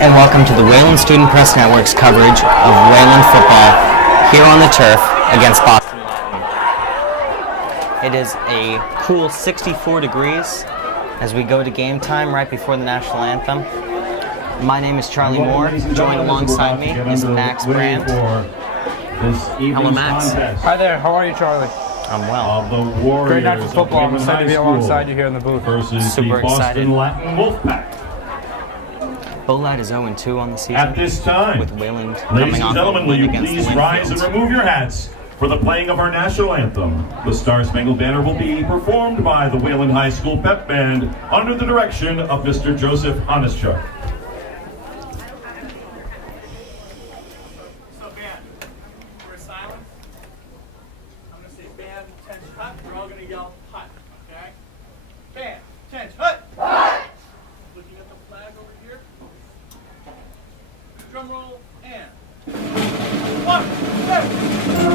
and welcome to the Wayland Student Press Network's coverage of Wayland football here on the turf against Boston Latin. It is a cool 64 degrees as we go to game time right before the national anthem. My name is Charlie Moore. Joined alongside me is Max Brandt. Hello, Max. Hi there. How are you, Charlie? I'm well. Great night for football. I'm excited to be alongside you here in the booth. Super excited. Latin Wolfpack. Bolad is 0-2 on the season. At this time, with Wayland ladies coming and off gentlemen, a will win you against please rise and remove your hats for the playing of our national anthem. The Star-Spangled Banner will be performed by the Wayland High School Pep Band under the direction of Mr. Joseph Honischuk. So band, we're silent. I'm going to say band, tension, hut. We're all going to yell hut, okay? Band, tension, hut! Hut! Looking at the flag over here. Drum roll, and 1, 2.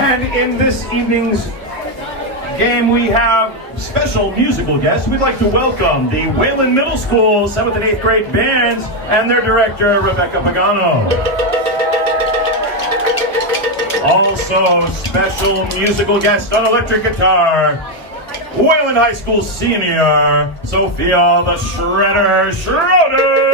And in this evening's game, we have special musical guests. We'd like to welcome the Wayland Middle School 7th and 8th grade bands and their director, Rebecca Pagano. Also, special musical guest on electric guitar, Wayland High School senior, Sophia the Shredder Schroeder.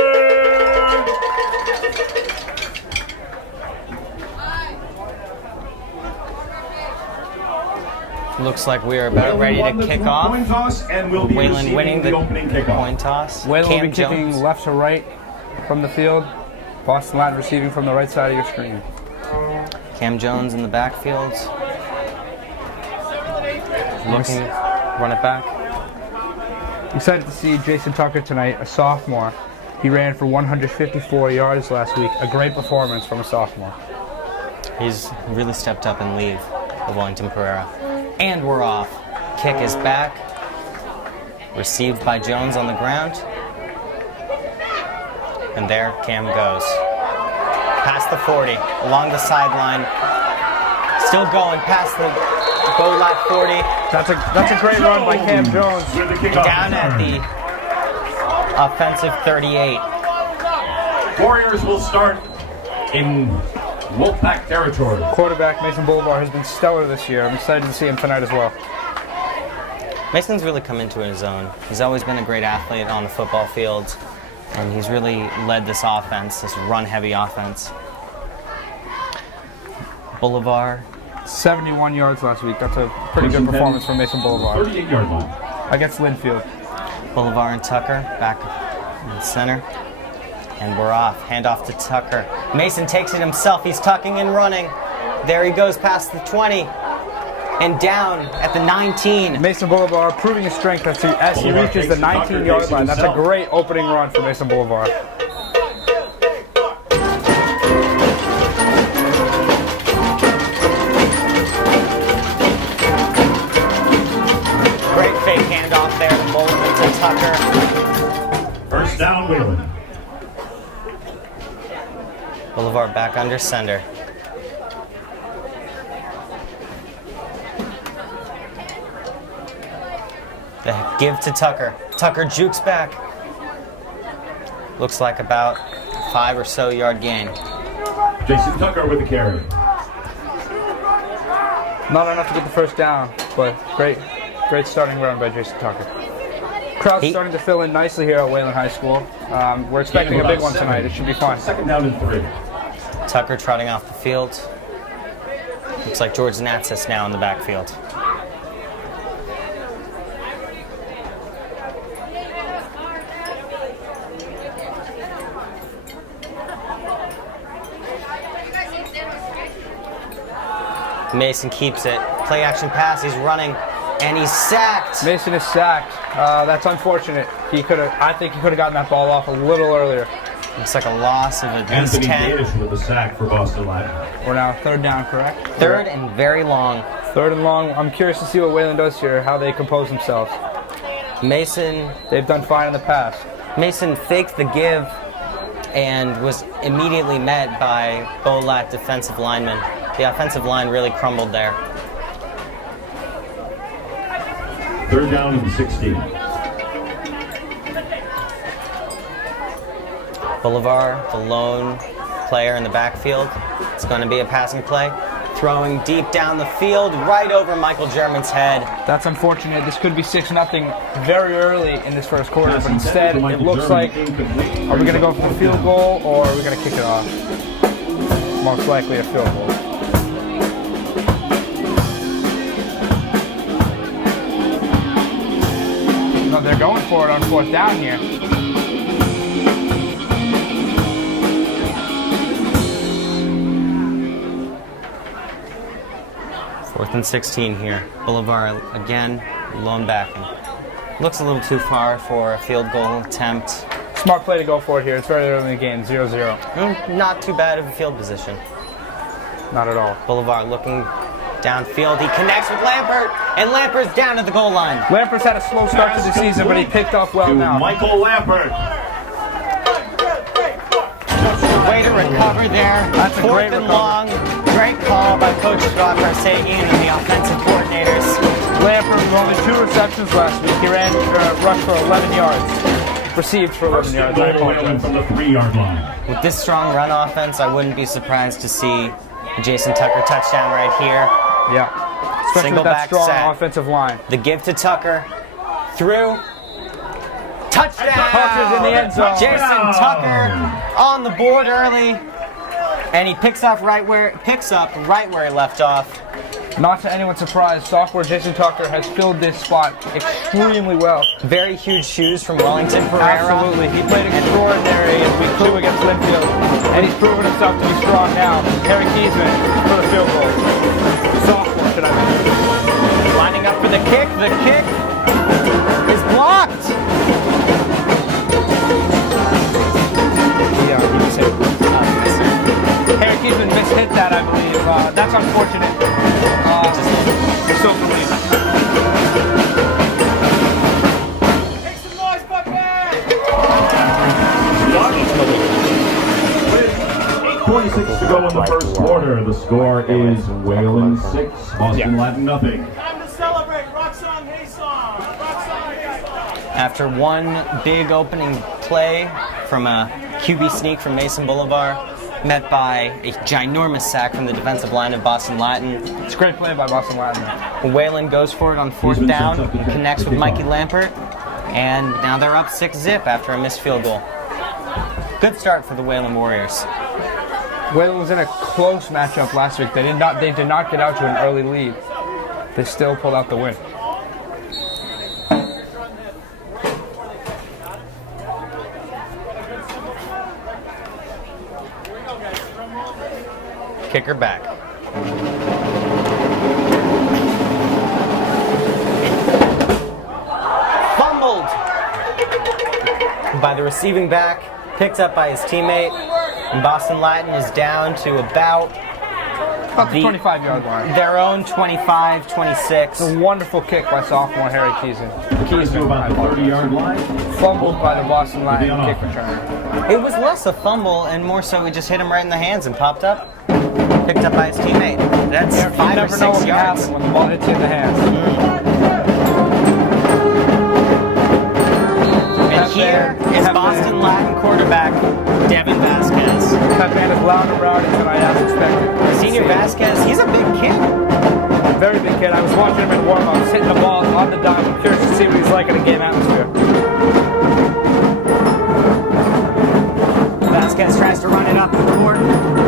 Looks like we are about ready to kick off. Coin toss, and we'll be Wayland winning the opening kickoff. coin toss. Wayland will Cam be kicking Jones. left to right from the field. Boston Latin receiving from the right side of your screen. Cam Jones in the backfield. Looking, run it back. Excited to see Jason Tucker tonight, a sophomore. He ran for 154 yards last week. A great performance from a sophomore. He's really stepped up in leave of Wellington Pereira. And we're off. Kick is back. Received by Jones on the ground. And there Cam goes. Past the 40, along the sideline. Still going past the goal line 40. That's a great run by Cam Jones. With the kickoff Down at return. the offensive 38. Warriors will start in Wolfpack territory. Quarterback Mason Boulevard has been stellar this year. I'm excited to see him tonight as well. Mason's really come into his own. He's always been a great athlete on the football field, and he's really led this offense, this run-heavy offense. Boulevard, 71 yards last week. That's a pretty good performance from Mason Boulevard 38-yard line. against Linfield. Boulevard and Tucker back in the center. And we're off. Hand off to Tucker. Mason takes it himself. He's tucking and running. There he goes past the 20. And down at the 19. Mason Boulevard proving his strength as he reaches the 19-yard line. That's a great opening run for Mason Boulevard. Great fake handoff there to Boulevard to Tucker. First down, Wayland. Boulevard back under center. The give to Tucker. Tucker jukes back. Looks like about 5 or so yard gain. Jason Tucker with the carry. Not enough to get the first down. but great starting run by Jason Tucker. Crowd's starting to fill in nicely here at Wayland High School. We're expecting a big one tonight. It should be fun. Second down and 3. Tucker trotting off the field. Looks like George Natsis now in the backfield. Mason keeps it. Play action pass. He's running, and he's sacked. Mason is sacked. That's unfortunate. I think he could have gotten that ball off a little earlier. Looks like a loss of at least Anthony 10. Davis with a sack for Boston Latin. We're now third down, correct? Third and very long. Third and long. I'm curious to see what Wayland does here, how they compose themselves. Mason They've done fine in the past. Mason faked the give and was immediately met by Bolat defensive linemen. The offensive line really crumbled there. Third down and 16. Bolivar, the lone player in the backfield. It's going to be a passing play. Throwing deep down the field, right over Michael German's head. That's unfortunate. This could be 6-0 very early in this first quarter, but instead it looks like, are we going to go for the field goal or are we going to kick it off? Most likely a field goal. No, they're going for it on fourth down here. Fourth and 16 here. Bolivar again, lone backing. Looks a little too far for a field goal attempt. Smart play to go for it here. It's very early in the game, 0-0. Not too bad of a field position. Not at all. Bolivar looking downfield. He connects with Lampert, and Lampert's down at the goal line. Lampert's had a slow start to the season, but he picked off well now. Michael Lampert. Way to recover there. That's a Fourth great and recovery. long. Great call by Coach Scott Parsegian and the offensive coordinators. Lampert with only 2 receptions last week. He ran rushed for 11 yards. Received for 11 First yards. and I goal apologize. from the 3-yard line. With this strong run offense, I wouldn't be surprised to see a Jason Tucker touchdown right here. Yeah. Especially Single with that back strong sack. offensive line. The give to Tucker. Through. Touchdown! Tucker's in the end zone. Jason Tucker on the board early. And he picks up right where he left off. Not to anyone's surprise, sophomore Jason Tucker has filled this spot extremely well. Very huge shoes from Wellington Pereira. Absolutely. He played extraordinary in week 2 against Linfield. And he's proven himself to be strong now. Harry Kiesman for the field goal. Sophomore, should I mention. Lining up for the kick. The kick is blocked. Yeah, he was hit. Harry Kiesman mishit that, I believe. That's unfortunate. We're still believe. Make some noise, puppy! With 8:26 to go in the first quarter. The score is Wayland 6, Boston Latin nothing. Time to celebrate. Rock song, hey song. Rock song, hey song. After one big opening play from a QB sneak from Mason Bolivar, met by a ginormous sack from the defensive line of Boston Latin. It's a great play by Boston Latin. Wayland goes for it on fourth down, connects with Mikey Lampert, and now they're up 6-0 after a missed field goal. Good start for the Wayland Warriors. Wayland was in a close matchup last week. They did not get out to an early lead. They still pulled out the win. Kicker back. Fumbled by the receiving back, picked up by his teammate, and Boston Latin is down to about the 25-yard line. Their own 25, 26. It's a wonderful kick by sophomore Harry Kiesman. Keys to about the 30-yard line. Fumbled by the Boston Latin kick returner. It was less a fumble and more so he just hit him right in the hands and popped up. Picked up by his teammate. That's You 5 or never 6 know what can yards. happen when the ball hits you in the hands. And here is Boston Latin quarterback Devin Vasquez. That man is loud and rowdy tonight as expected. Senior Vasquez, he's a big kid. Very big kid. I was watching him in warm-ups, hitting the ball on the dime. I'm curious to see what he's like in a game atmosphere. Vasquez tries to run it up the court.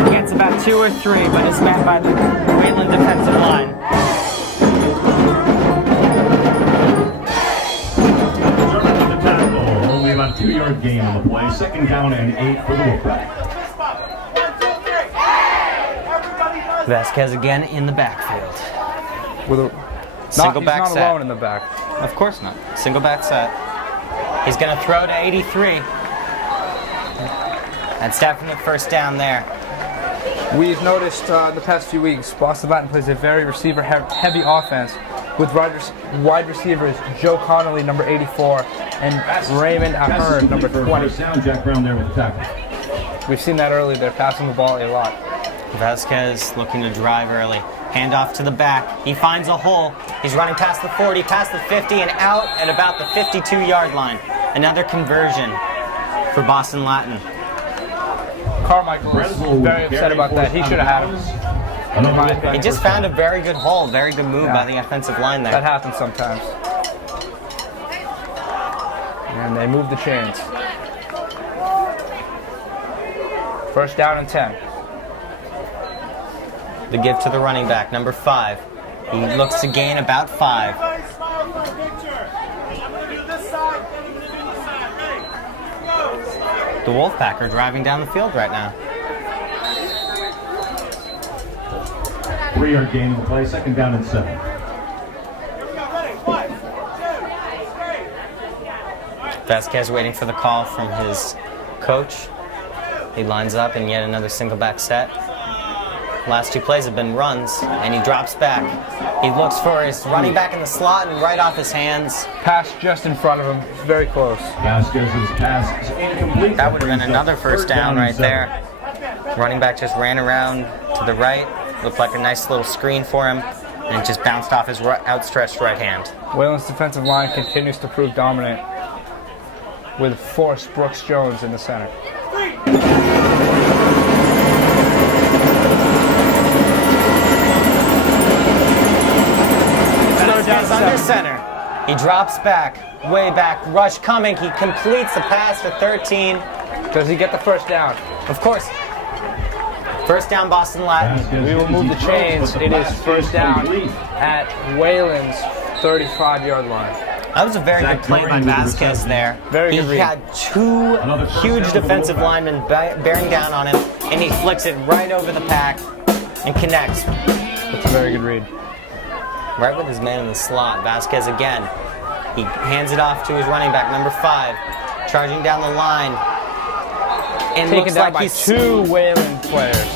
He gets about 2 or 3, but is met by the Wayland defensive line. German with the tackle. Only about a 2-yard gain on the play. 2nd down and 8 for the Wolfpack. Vasquez again in the backfield. With a Single he's back not set. alone in the back. Of course not. Single back set. He's going to throw to 83. That's definite first down there. We've noticed in the past few weeks, Boston Latin plays a very receiver-heavy offense with wide receivers Joe Connolly, number 84, and Raymond Ahern, number 20. Down, Jack Brown there with the tackle. We've seen that early. They're passing the ball a lot. Vasquez looking to drive early. Hand off to the back. He finds a hole. He's running past the 40, past the 50, and out at about the 52-yard line. Another conversion for Boston Latin. Carmichael is very upset about that. He should have had him. In my opinion. He just found a very good hole, very good move by the offensive line there. That happens sometimes. And they move the chains. First down and 10. The give to the running back, number 5. He looks to gain about 5. Everybody smile for a picture. I'm going to do this side, then I'm going to do this side. Ready? Go. The Wolfpack are driving down the field right now. 3-yard gain on the play. 2nd down and 7. Here we go. Ready? 1, 2, 3. Vasquez waiting for the call from his coach. He lines up in yet another single back set. Last 2 plays have been runs, and he drops back. He looks for his running back in the slot and right off his hands. Pass just in front of him. Very close. Vasquez's pass is incomplete. That would have been another first down and right 7. there. Running back just ran around to the right. Looked like a nice little screen for him, and it just bounced off his outstretched right hand. Wayland's defensive line continues to prove dominant with Forrest Brooks Jones in the center. Vasquez under center. He drops back, way back, rush coming. He completes the pass to 13. Does he get the first down? Of course. First down, Boston Latin. We will move the chains. It is first down at Wayland's 35-yard line. That was a very good play by Vasquez there. Very good He read. had 2 huge defensive linemen bearing down on him, and he flicks it right over the pack and connects. That's a very good read. Right with his man in the slot. Vasquez again. He hands it off to his running back, number 5, charging down the line. And Taken looks down like by he's 2 Wayland players.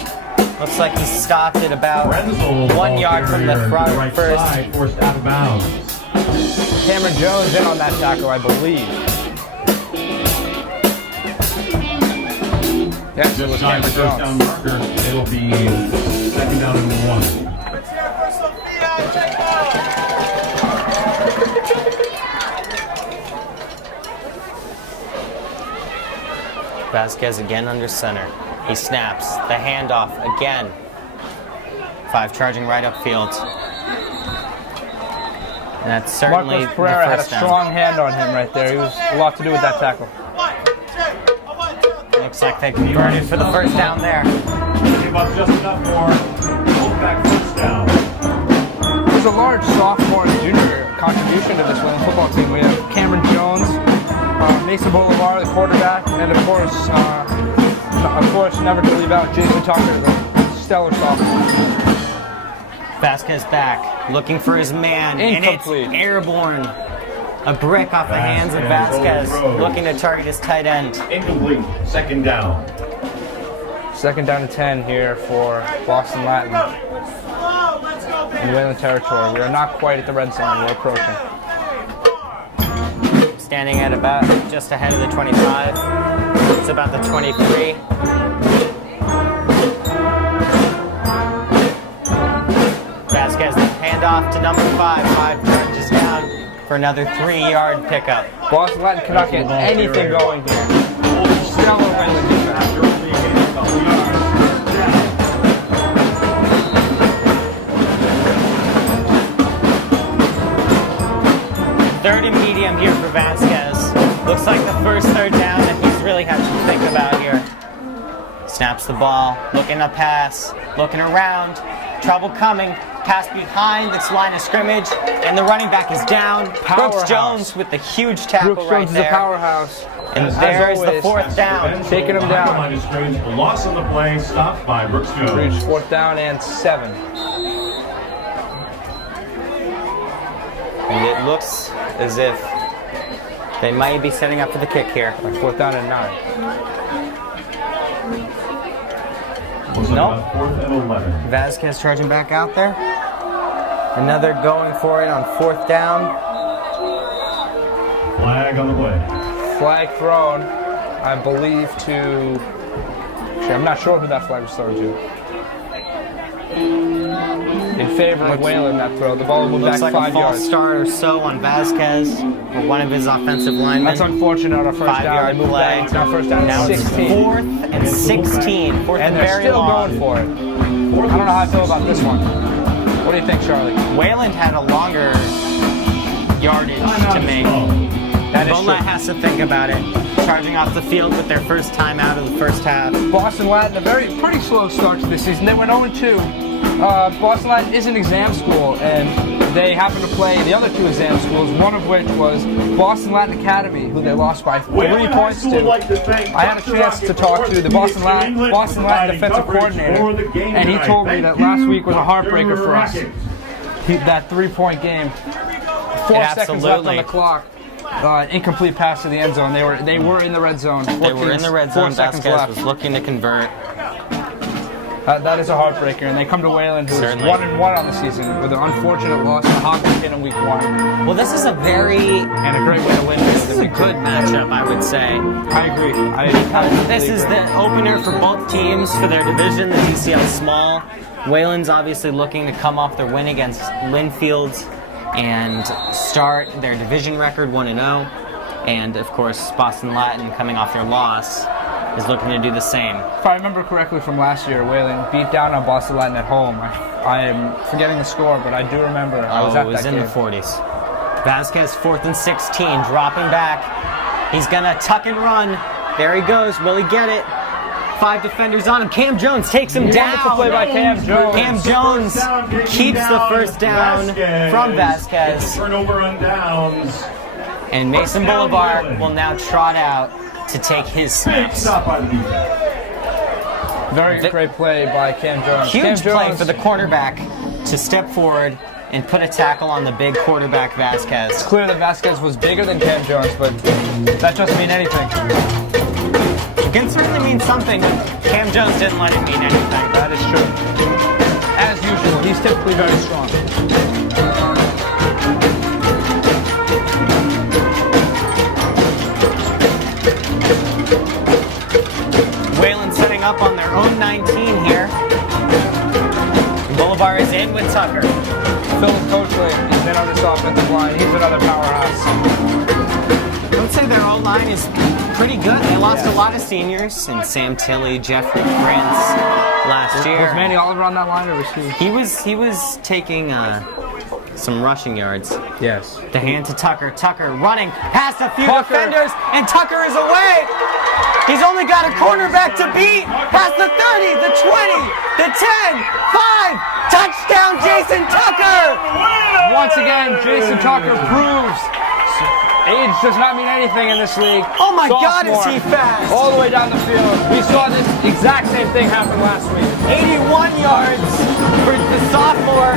Looks like he stopped at about Renzel, 1 yard from the front right first. side, forced out of bounds. Cameron Jones in on that tackle, I believe. Yes, it was Just shy Cameron of the first down Jones. marker. It'll be 2nd down and 1. Let's hear it for Sophia Jacob. Vasquez again under center. He snaps. The handoff again. 5 charging right upfield. And that's certainly Marcos the Pereira had a first down. strong hand on him right there. He was a lot to do with that tackle. 1, 2, 1, 2. Looks like they converted for the first down there. Give up just enough for Wolfpack first down. There's a large sophomore and junior contribution to this Wayland football team. We have Cameron Jones, Mason Bolivar, the quarterback, and of course, never to leave out Jason Tucker, the stellar sophomore. Vasquez back, looking for his man, Incomplete. and it's airborne. A brick off the hands of Vasquez, looking to target his tight end. Incomplete. 2nd down. 2nd down and 10 here for Boston Latin Slow, let's go, in baby. Wayland territory. We are not quite at the red zone. We're approaching. Standing at about just ahead of the 25. It's about the 23. Vasquez handoff to number 5. 5 charges down for another 3-yard pickup. Boston Latin cannot get anything going here. Stellar Wayland defense. After only getting a couple yards. Third and medium here for Vasquez. Looks like the first third down that he's really had to think about here. Snaps the ball, looking to pass, looking around, trouble coming, pass behind this line of scrimmage, and the running back is down. Brooks Jones with the huge tackle Brooks right Jones there. is a powerhouse. And there's the fourth down. Taking him down. Loss on the play, stopped by Brooks Jones. Reach 4th down and 7. And it looks as if they might be setting up for the kick here. 4th down and 9. Nope. 4th and 11. Vasquez charging back out there. Another going for it on 4th down. Flag on the play. Flag thrown, I believe, to... Actually, I'm not sure who that flag was thrown to. In favor of Whalen, that throw. The ball will move back Looks like 5 a false yards. start or so on Vasquez or one of his offensive linemen. That's unfortunate on a first 5 down. yard They moved play. back. It's now first down Now and it's 16. 4th and 16. 4th And they're very still long. going for it. I don't know how I feel about this one. What do you think, Charlie? Wayland had a longer yardage to make. That is Bola true. has to think about it. Charging off the field with their first time out of the first half. Boston Latin, a pretty slow start to this season. They went 0-2. Boston Latin is an exam school, and they happen to play the other 2 exam schools, one of which was Boston Latin Academy, who they lost by 3 points to. I had a chance to talk to the Boston Latin defensive coordinator, and he told me that last week was a heartbreaker for us. That 3-point game. 4 seconds left on the clock. Incomplete pass to the end zone. They were in the red zone. They were in the red zone. 4 seconds Vasquez left. was looking to convert. That is a heartbreaker, and they come to Wayland, who's Certainly. 1-1 on the season, with an unfortunate loss to Hopkins in week 1, Well, this is a very and a great way to win. this is a good matchup, I would say. I agree. This is the opener for both teams for their division, the DCL Small. Wayland's obviously looking to come off their win against Linfield and start their division record 1-0. And of course, Boston Latin, coming off their loss, is looking to do the same. If I remember correctly from last year, Wayland beat down on Boston Latin at home. I am forgetting the score, but I do remember I was at it was that in game. the 40s. Vasquez 4th and 16, dropping back. He's gonna tuck and run. There he goes. Will he get it? 5 defenders on him. Cam Jones takes him down. Wonderful play by Cam Jones. Cam Jones keeps the first down from Vasquez. Turnover on downs. And Mason Boulevard will now trot out to take his Big snaps. stop by the defense. Very great play by Cam Jones. Cam Huge play Jones, for the cornerback to step forward and put a tackle on the big quarterback Vasquez. It's clear that Vasquez was bigger than Cam Jones, but that doesn't mean anything. It can certainly mean something. Cam Jones didn't let it mean anything. That is true. As usual, he's typically very strong. Wayland setting up on their own 19 here. Boulevard is in with Tucker. Philip Coachley has been on this offensive line. He's another powerhouse. I would say their O-line is pretty good. They lost a lot of seniors, and Sam Tilley, Jeffrey Prince last year. Was Manny Oliver on that line, or was he? He was taking some rushing yards. Yes. The hand to Tucker. Tucker running past a few Tucker. defenders, and Tucker is away. He's only got a cornerback to beat. Past the 30, the 20, the 10, 5. Touchdown, Jason Tucker. Once again, Jason Tucker proves age does not mean anything in this league. Oh my God, is Sophomore, he fast? all the way down the field. We saw this exact same thing happen last week. 81 yards for the sophomore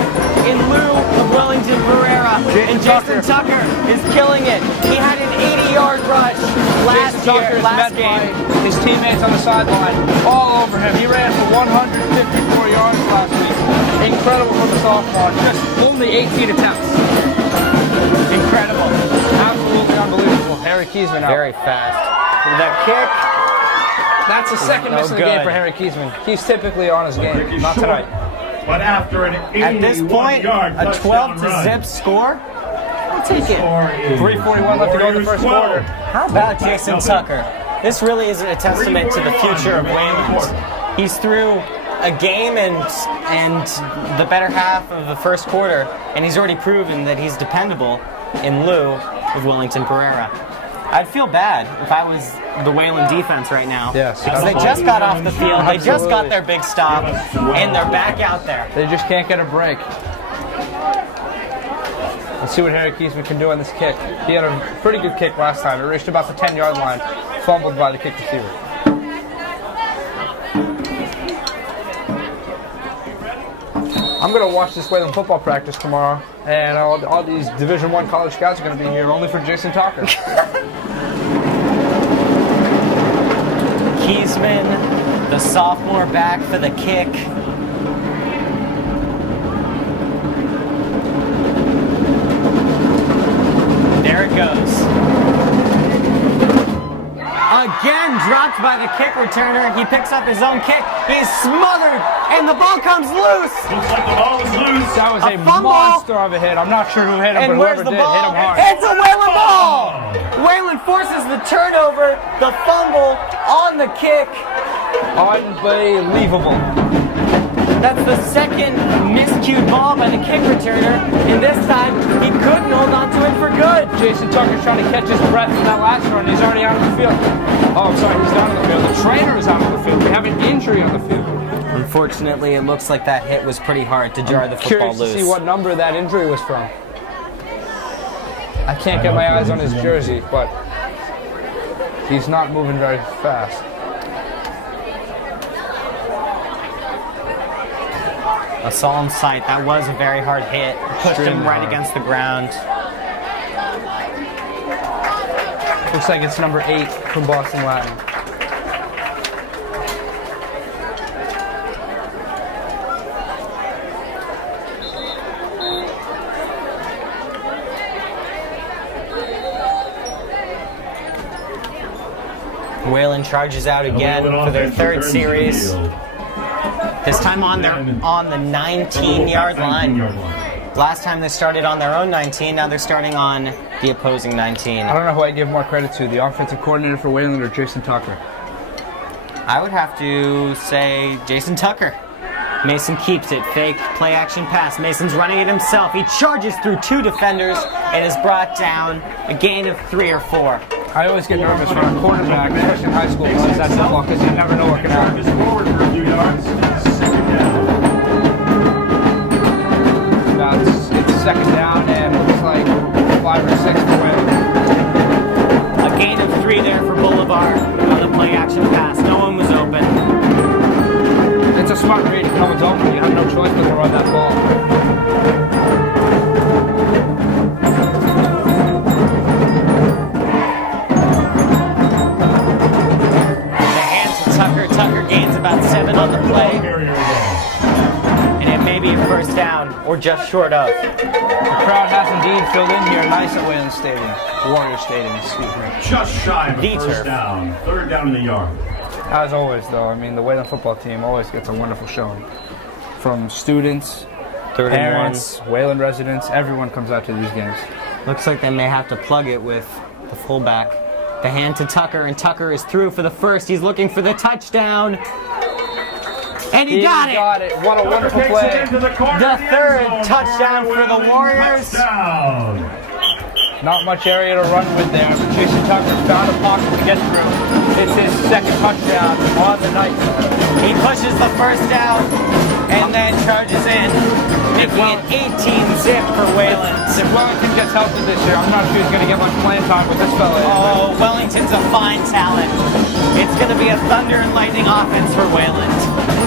in lieu of Wellington Pereira. And Jason Tucker is killing it. He had an 80-yard rush last game. His teammates on the sideline all over him. He ran for 154 yards last week. Incredible from the sophomore. Just only 18 attempts. Incredible. Absolutely unbelievable. Harry Kiesman out. Very fast. The kick. That's the second No miss of the game good. for Harry Kiesman. He's typically on his game, Ricky not Short, tonight. But after an At this point, 81-yard a 12 to touchdown zip score. I'll take it. run. 3:41 left to go in the first quarter. How about Jason Tucker? This really is a testament to the future of Wayland. He's through a game and the better half of the first quarter, and he's already proven that he's dependable. in lieu of Wellington Pereira. I'd feel bad if I was the Wayland defense right now. Yes. Because they just got off the field, they just got Absolutely. their big stop, and they're back out there. They just can't get a break. Let's see what Harry Kiesman can do on this kick. He had a pretty good kick last time. It reached about the 10-yard line, fumbled by the kick receiver. I'm going to watch this Wayland football practice tomorrow, and all these Division I college scouts are going to be here only for Jason Tucker. Kiesman, the sophomore, back for the kick. There it goes. Again dropped by the kick returner. He picks up his own kick. He's smothered, and the ball comes loose. Looks like the ball is loose. That was a fumble. monster of a hit. I'm not sure who hit him, And but where's whoever the did ball? hit him hard. It's a Wayland ball. Wayland forces the turnover, the fumble on the kick. Unbelievable. That's the second miscued ball by the kick returner, and this time he couldn't hold on to it for good. Jason Tucker's trying to catch his breath in that last run. He's already out of the field. Oh, I'm sorry, he's not on the field. The trainer is out of the field. We have an injury on the field. Unfortunately, it looks like that hit was pretty hard to jar the football Curious loose. to see what number that injury was from. I can't get my eyes on his jersey, but he's not moving very fast. A solemn sight. That was a very hard hit. Pushed him Extremely right hard. against the ground. Looks like it's number 8 from Boston Latin. Wayland charges out again for their third series. This time on the 19-yard line. Last time they started on their own 19, now they're starting on the opposing 19. I don't know who I give more credit to, the offensive coordinator for Wayland or Jason Tucker. I would have to say Jason Tucker. Mason keeps it. Fake play action pass. Mason's running it himself. He charges through 2 defenders and is brought down a gain of 3 or 4. I always get nervous when a quarterback, especially in high school, plays that football because you never know what can happen. Is forward for a few yards. Second down. It's second down and it looks like 5 or 6 for Wayland. A gain of 3 there for Boulevard on the play action pass. No one was open. It's a smart read. No one's open. You have no choice but to run that ball. The hands to Tucker. Tucker gains about 7 on the play. And it may be a first down or just short of. The crowd has indeed filled in here nice at Wayland Stadium. Warrior Stadium, excuse me. Just shy of The a first turf. down. Third down in the yard. As always, though, I mean, the Wayland football team always gets a wonderful showing. From students, Third and parents, Wayland residents, everyone comes out to these games. one. Looks like they may have to plug it with the fullback. The hand to Tucker, and Tucker is through for the first. He's looking for the touchdown. And he got it! What a wonderful Takes it play. into the corner The of end third zone touchdown for the Wayland. Warriors. Touchdown. Not much area to run with there, but Jason Tucker found a pocket to get through. It's his second touchdown on the night. He pushes the first down and then charges in, making it 18-zip for Wayland. If Wellington gets healthy this year, I'm not sure he's going to get much playing time with this fella. Oh, Wellington's a fine talent. It's going to be a thunder and lightning offense for Wayland.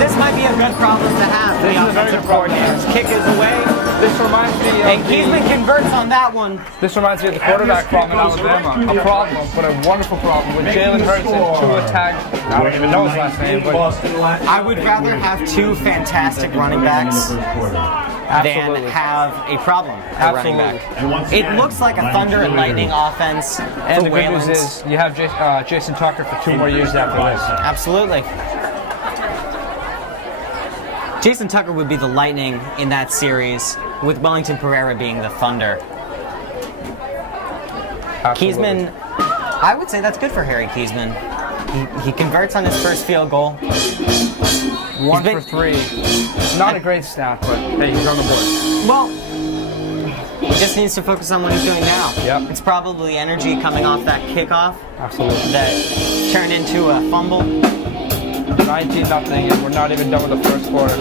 This might be a good problem to have for This the is a very offensive good problem. coordinators. Kick is away, This reminds me and of Kiesman converts on that one. This reminds me of the quarterback problem in Alabama. A problem, but a wonderful problem with Jalen Hurts and Tua Tag. I don't even know his last name, but I would rather have 2 fantastic running backs than absolutely. have a problem at running back. It looks like a thunder and lightning offense And for the good news Wayland. is you have Jason Tucker for 2 more years after this. Absolutely. Jason Tucker would be the lightning in that series, with Wellington Pereira being the thunder. Absolutely. Kiesman, I would say that's good for Harry Kiesman. He converts on his first field goal. 1 been- for 3. Not a great stat, but hey, he's on the board. Well, He just needs to focus on what he's doing now. Yep. It's probably energy coming off that kickoff Absolutely. that turned into a fumble. 19-0, and we're not even done with the first quarter.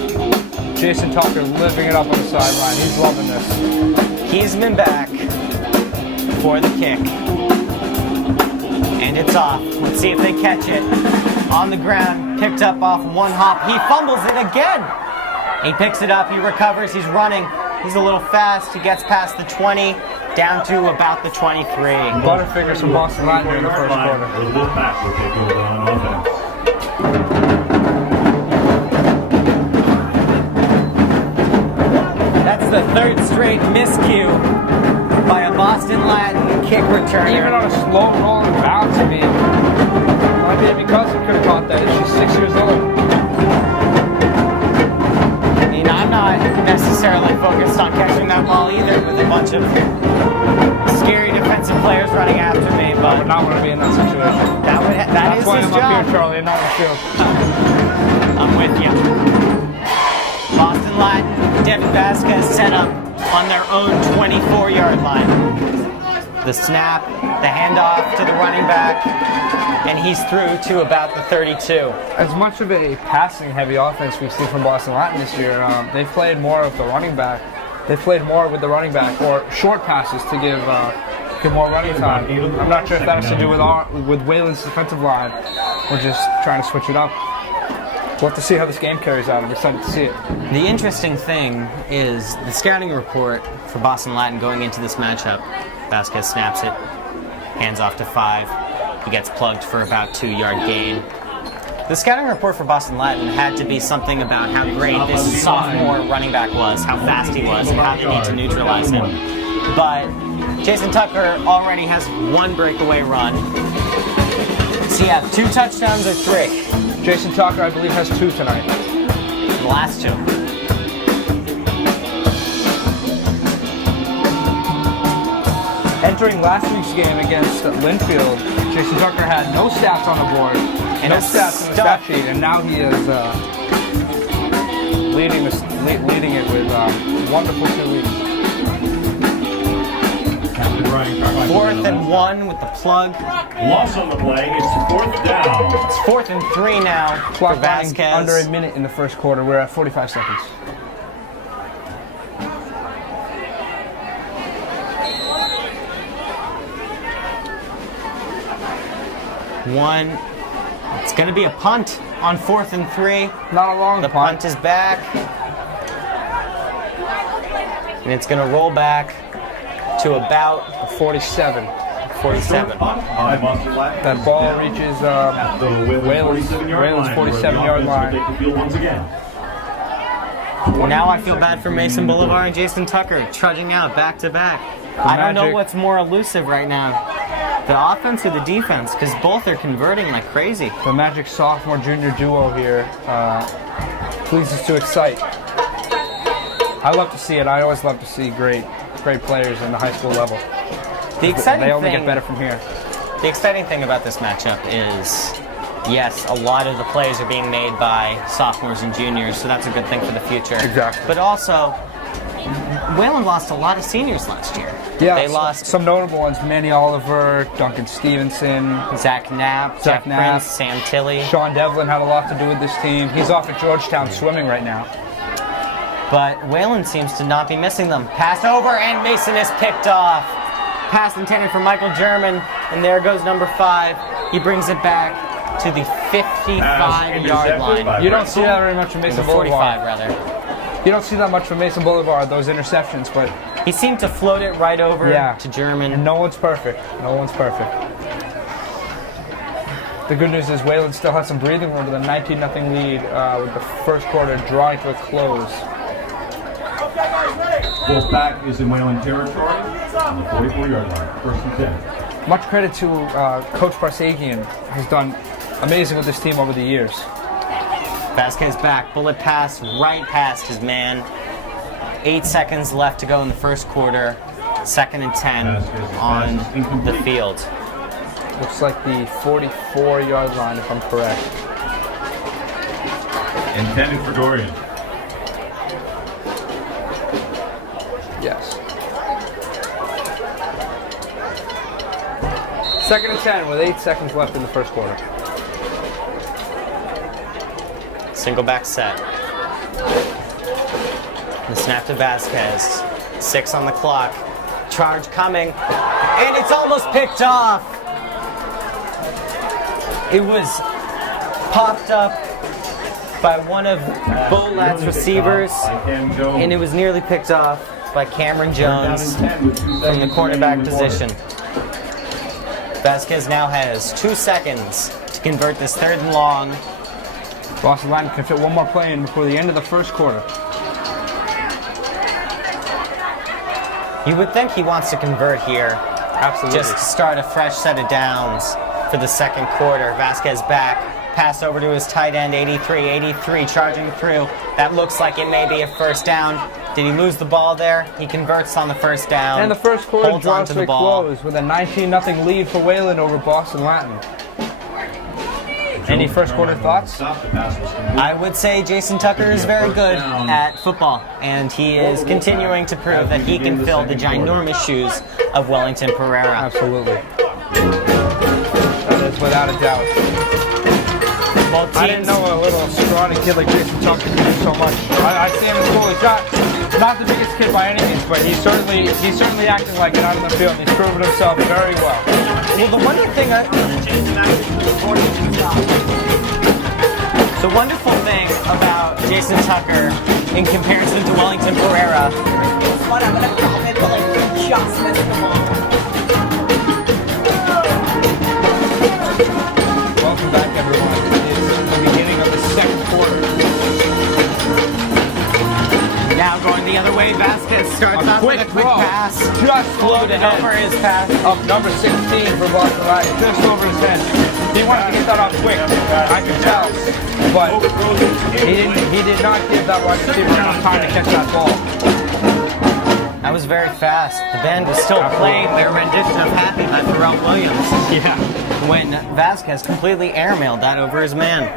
Jason Tucker living it up on the sideline. He's loving this. Heisman back for the kick. And it's off. Let's see if they catch it. On the ground, picked up off one hop. He fumbles it again. He picks it up, he recovers, he's running. He's a little fast. He gets past the 20, down to about the 23. Butterfingers from Boston Latin in the first quarter. The Wolfpack will take over on offense. That's the third straight miscue by a Boston Latin kick returner. Even on a slow rolling bounce, I mean, my baby cousin could have caught that. She's 6 years old. I mean, I'm not necessarily focused on catching that ball either with a bunch of scary defensive players running after me, I but would not want to be in that situation. that That's is why his I'm up job. here, Charlie, and not in the field. I'm with you. Boston Latin, Devin Vasquez set up on their own 24-yard line. The snap, the handoff to the running back, and he's through to about the 32. As much of a passing-heavy offense we've seen from Boston Latin this year, they've played more of the running back. They've played more with the running back or short passes to give more running time. I'm not sure if that has to do with Wayland's defensive line. We're just trying to switch it up. We'll have to see how this game carries out. I'm excited to see it. The interesting thing is the scouting report for Boston Latin going into this matchup. Vasquez snaps it, hands off to 5. He gets plugged for about 2-yard gain. The scouting report for Boston Latin had to be something about how great this sophomore running back was, how fast he was, and how they need to neutralize him. But Jason Tucker already has 1 breakaway run. Does he have 2 touchdowns or 3? Jason Tucker, I believe, has 2 tonight. The last 2. Entering last week's game against Linfield, Jason Tucker had no stats on the board, And no it's stats on the stuck. stat sheet, and now he is leading it with wonderful 2 weeks. 4th and 1 with the plug. Loss on the play. It's 4th down. It's 4th and 3 now for Clock running Vasquez. under a minute in the first quarter. We're at 45 seconds. One. It's going to be a punt on 4th and 3. Not a long The punt is back. And it's going to roll back to about 47. 47. By Boston Latin. That ball reaches Wayland's 47-yard line. Take the field once again. Now I feel bad for Mason Bolivar and Jason Tucker trudging out back to back. I don't know Magic. what's more elusive right now, the offense or the defense, because both are converting like crazy. The Magic sophomore-junior duo here pleases to excite. I love to see it. I always love to see great players in the high school level. The exciting They only thing, get better from here. The exciting thing about this matchup is, yes, a lot of the plays are being made by sophomores and juniors, so that's a good thing for the future. Exactly. But also, Wayland lost a lot of seniors last year. Yeah, They lost some notable ones: Manny Oliver, Duncan Stevenson, Zach Knapp, Zach Jeff Knapp. Prince, Sam Tilley. Sean Devlin had a lot to do with this team. He's off at Georgetown swimming right now. But Wayland seems to not be missing them. Pass over, and Mason is picked off. Pass intended for Michael German, and there goes number 5. He brings it back to the 55-yard line. You don't see that very much from The Mason 45, Boulevard. rather. You don't see that much from Mason Boulevard, those interceptions, but He seemed to float it right over yeah, to German. And no one's perfect. No one's perfect. The good news is Wayland still has some breathing room to the 19-0 lead with the first quarter drawing to a close. Wolfpack is in Wayland territory on the 44-yard line. 1st and 10. Much credit to Coach Parsagian, who's done amazing with this team over the years. Vasquez back, bullet pass right past his man. 8 seconds left to go in the first quarter. 2nd and 10 on the field. Looks like the 44-yard line, if I'm correct. Intended for Dorian. Yes. Second and 10 with 8 seconds left in the first quarter. Single back set. The snap to Vasquez. 6 on the clock. Charge coming. And it's almost picked off. It was popped up by one of Bolat's receivers. And it was nearly picked off by Cameron Jones from the cornerback position. Vasquez now has 2 seconds to convert this 3rd and long. Boston Latin can fit one more play in before the end of the first quarter. You would think he wants to convert here. Absolutely. Just to start a fresh set of downs for the second quarter. Vasquez back. Pass over to his tight end, 83, charging through. That looks like it may be a first down. Did he lose the ball there? He converts on the first down. And the first quarter holds on draws to to the a ball. close with a 19-0 lead for Wayland over Boston Latin. Any first quarter thoughts? I would say Jason Tucker is very good at football, and he is continuing to prove that he can fill the ginormous shoes of Wellington Pereira. Absolutely. That is without a doubt. Both I didn't teams- know a little scrawny kid like Jason Tucker could do so much. I see him in school. He's not the biggest kid by any means, but he's certainly acting like it out on the field. He's proven himself very well. Well, the wonderful thing, the wonderful thing about Jason Tucker in comparison to Wellington Pereira. What I'm gonna call it, but like just missed the ball. Welcome back, everyone. It's the beginning of the second quarter. Now going the other way, Vasquez starts out with a quick throw. pass. Just floated Loaded over ahead. his pass. Up number 16 for Boston Latin. Just over his head. He wanted to get that off quick. I could tell. But he did not give that wide receiver enough time to catch that ball. That was very fast. The band was still playing their rendition of Happy by Pharrell Williams. Yeah. When Vasquez completely airmailed that over his man.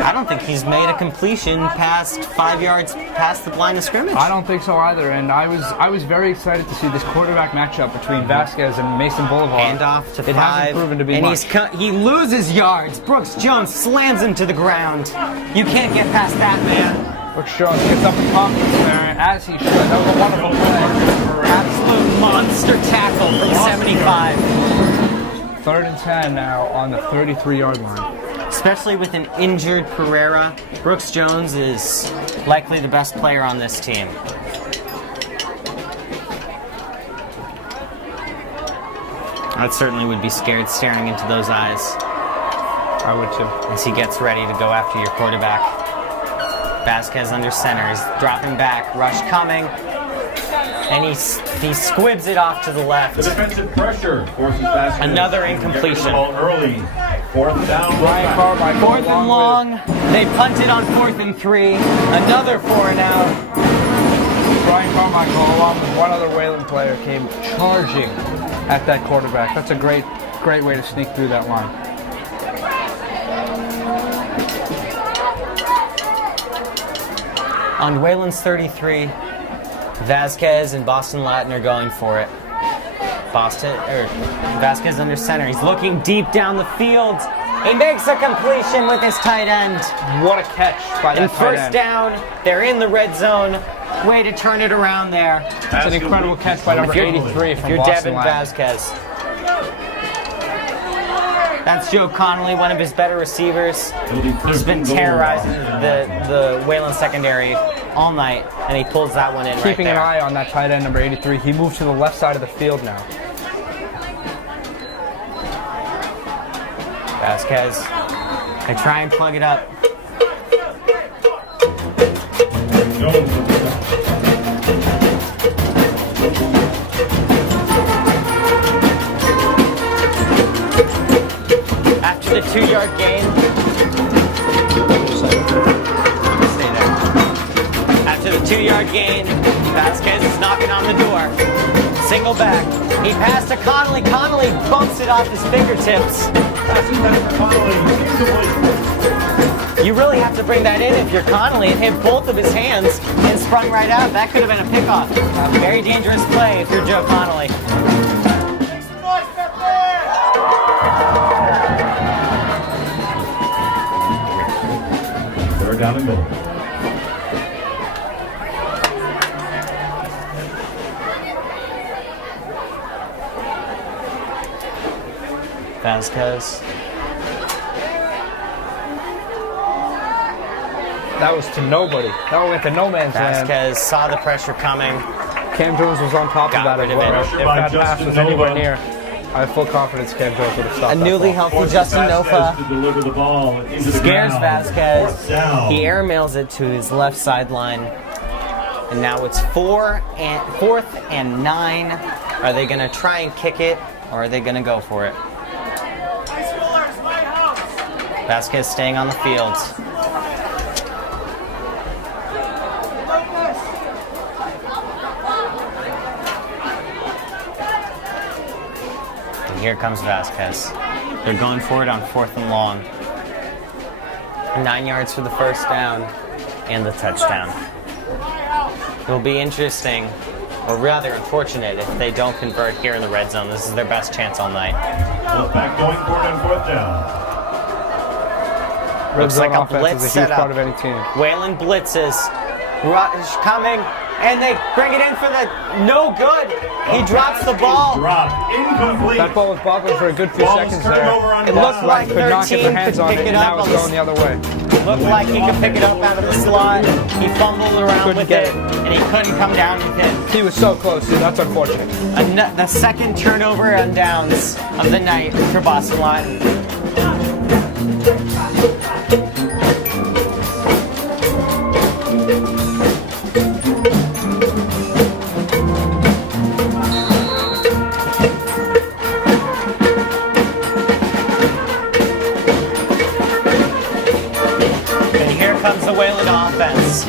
I don't think he's made a completion past 5 yards past the line of scrimmage. I don't think so either, and I was very excited to see this quarterback matchup between Vasquez and Mason Boulevard. Hand off to It 5. hasn't proven to be and much. he loses yards. Brooks Jones slams him to the ground. You can't get past that man. Brooks Jones gets up in confidence there, as he should. That was a wonderful play. Absolute monster tackle from 75. 3rd and 10 now on the 33-yard line. Especially with an injured Pereira, Brooks Jones is likely the best player on this team. I certainly would be scared staring into those eyes I would too. as he gets ready to go after your quarterback. Vasquez under center is dropping back, rush coming, and he squibs it off to the left. The defensive pressure forces Vasquez. Another to get the incompletion. ball early. 4th down. Ryan Carmichael 4th and long. They punted on 4th and 3. Another 4 and out. Brian Carmichael, along with one other Wayland player, came charging at that quarterback. That's a great way to sneak through that line. On Wayland's 33, Vasquez and Boston Latin are going for it. Vasquez under center. He's looking deep down the field. He makes a completion with his tight end. What a catch by that And tight first end. down, they're in the red zone. Way to turn it around there. That's an incredible catch by number 83 If from you're Boston Devin Latin. Vasquez. That's Joe Connolly, one of his better receivers. He's been terrorizing the Wayland secondary all night, and he pulls that one in right there. Keeping an eye on that tight end, number 83. He moves to the left side of the field now. Vasquez, they try and plug it up. After the 2-yard gain, stay there. After the 2-yard gain, Vasquez is knocking on the door. Single back. He passed to Connolly. Connolly bumps it off his fingertips. You really have to bring that in if you're Connolly. It hit both of his hands and sprung right out. That could have been a pickoff. Very dangerous play if you're Joe Connolly. Make some noise back there! Vasquez. That was to nobody. That went to no man's land. Vasquez saw the pressure coming. Cam Jones was on top of Got that rid as of well. it. If that pass was anywhere near, I have full confidence Cam Jones would have stopped A that newly ball. healthy Justin Vasquez Nofa to deliver the ball into the scares ground. Vasquez. Fourth down. He airmails it to his left sideline. And now it's 4th and 9. Are they going to try and kick it, or are they going to go for it? High schoolers, my house. Vasquez staying on the field. And here comes Vasquez. They're going for it on 4th and long. 9 yards for the first down and the touchdown. It'll be interesting, or rather unfortunate, if they don't convert here in the red zone. This is their best chance all night. Back going for it on 4th down. Red Looks zone like a offense blitz is a huge setup. part of any team. Whalen blitzes. Rush coming, and they bring it in for the no good. He drops the ball. Dropped. Incomplete. That ball was bobbling for a good few Ball's seconds turned there. over on It looked like Could not get 13 their hands could on pick it, it and up now on it's the going the other way. Looked like he could pick it up out of the slot. He fumbled around Couldn't with get it, it. and he couldn't come down with it. He was so close, dude. That's unfortunate. The second turnover on downs of the night for Boston Latin. And here comes the Whalen offense.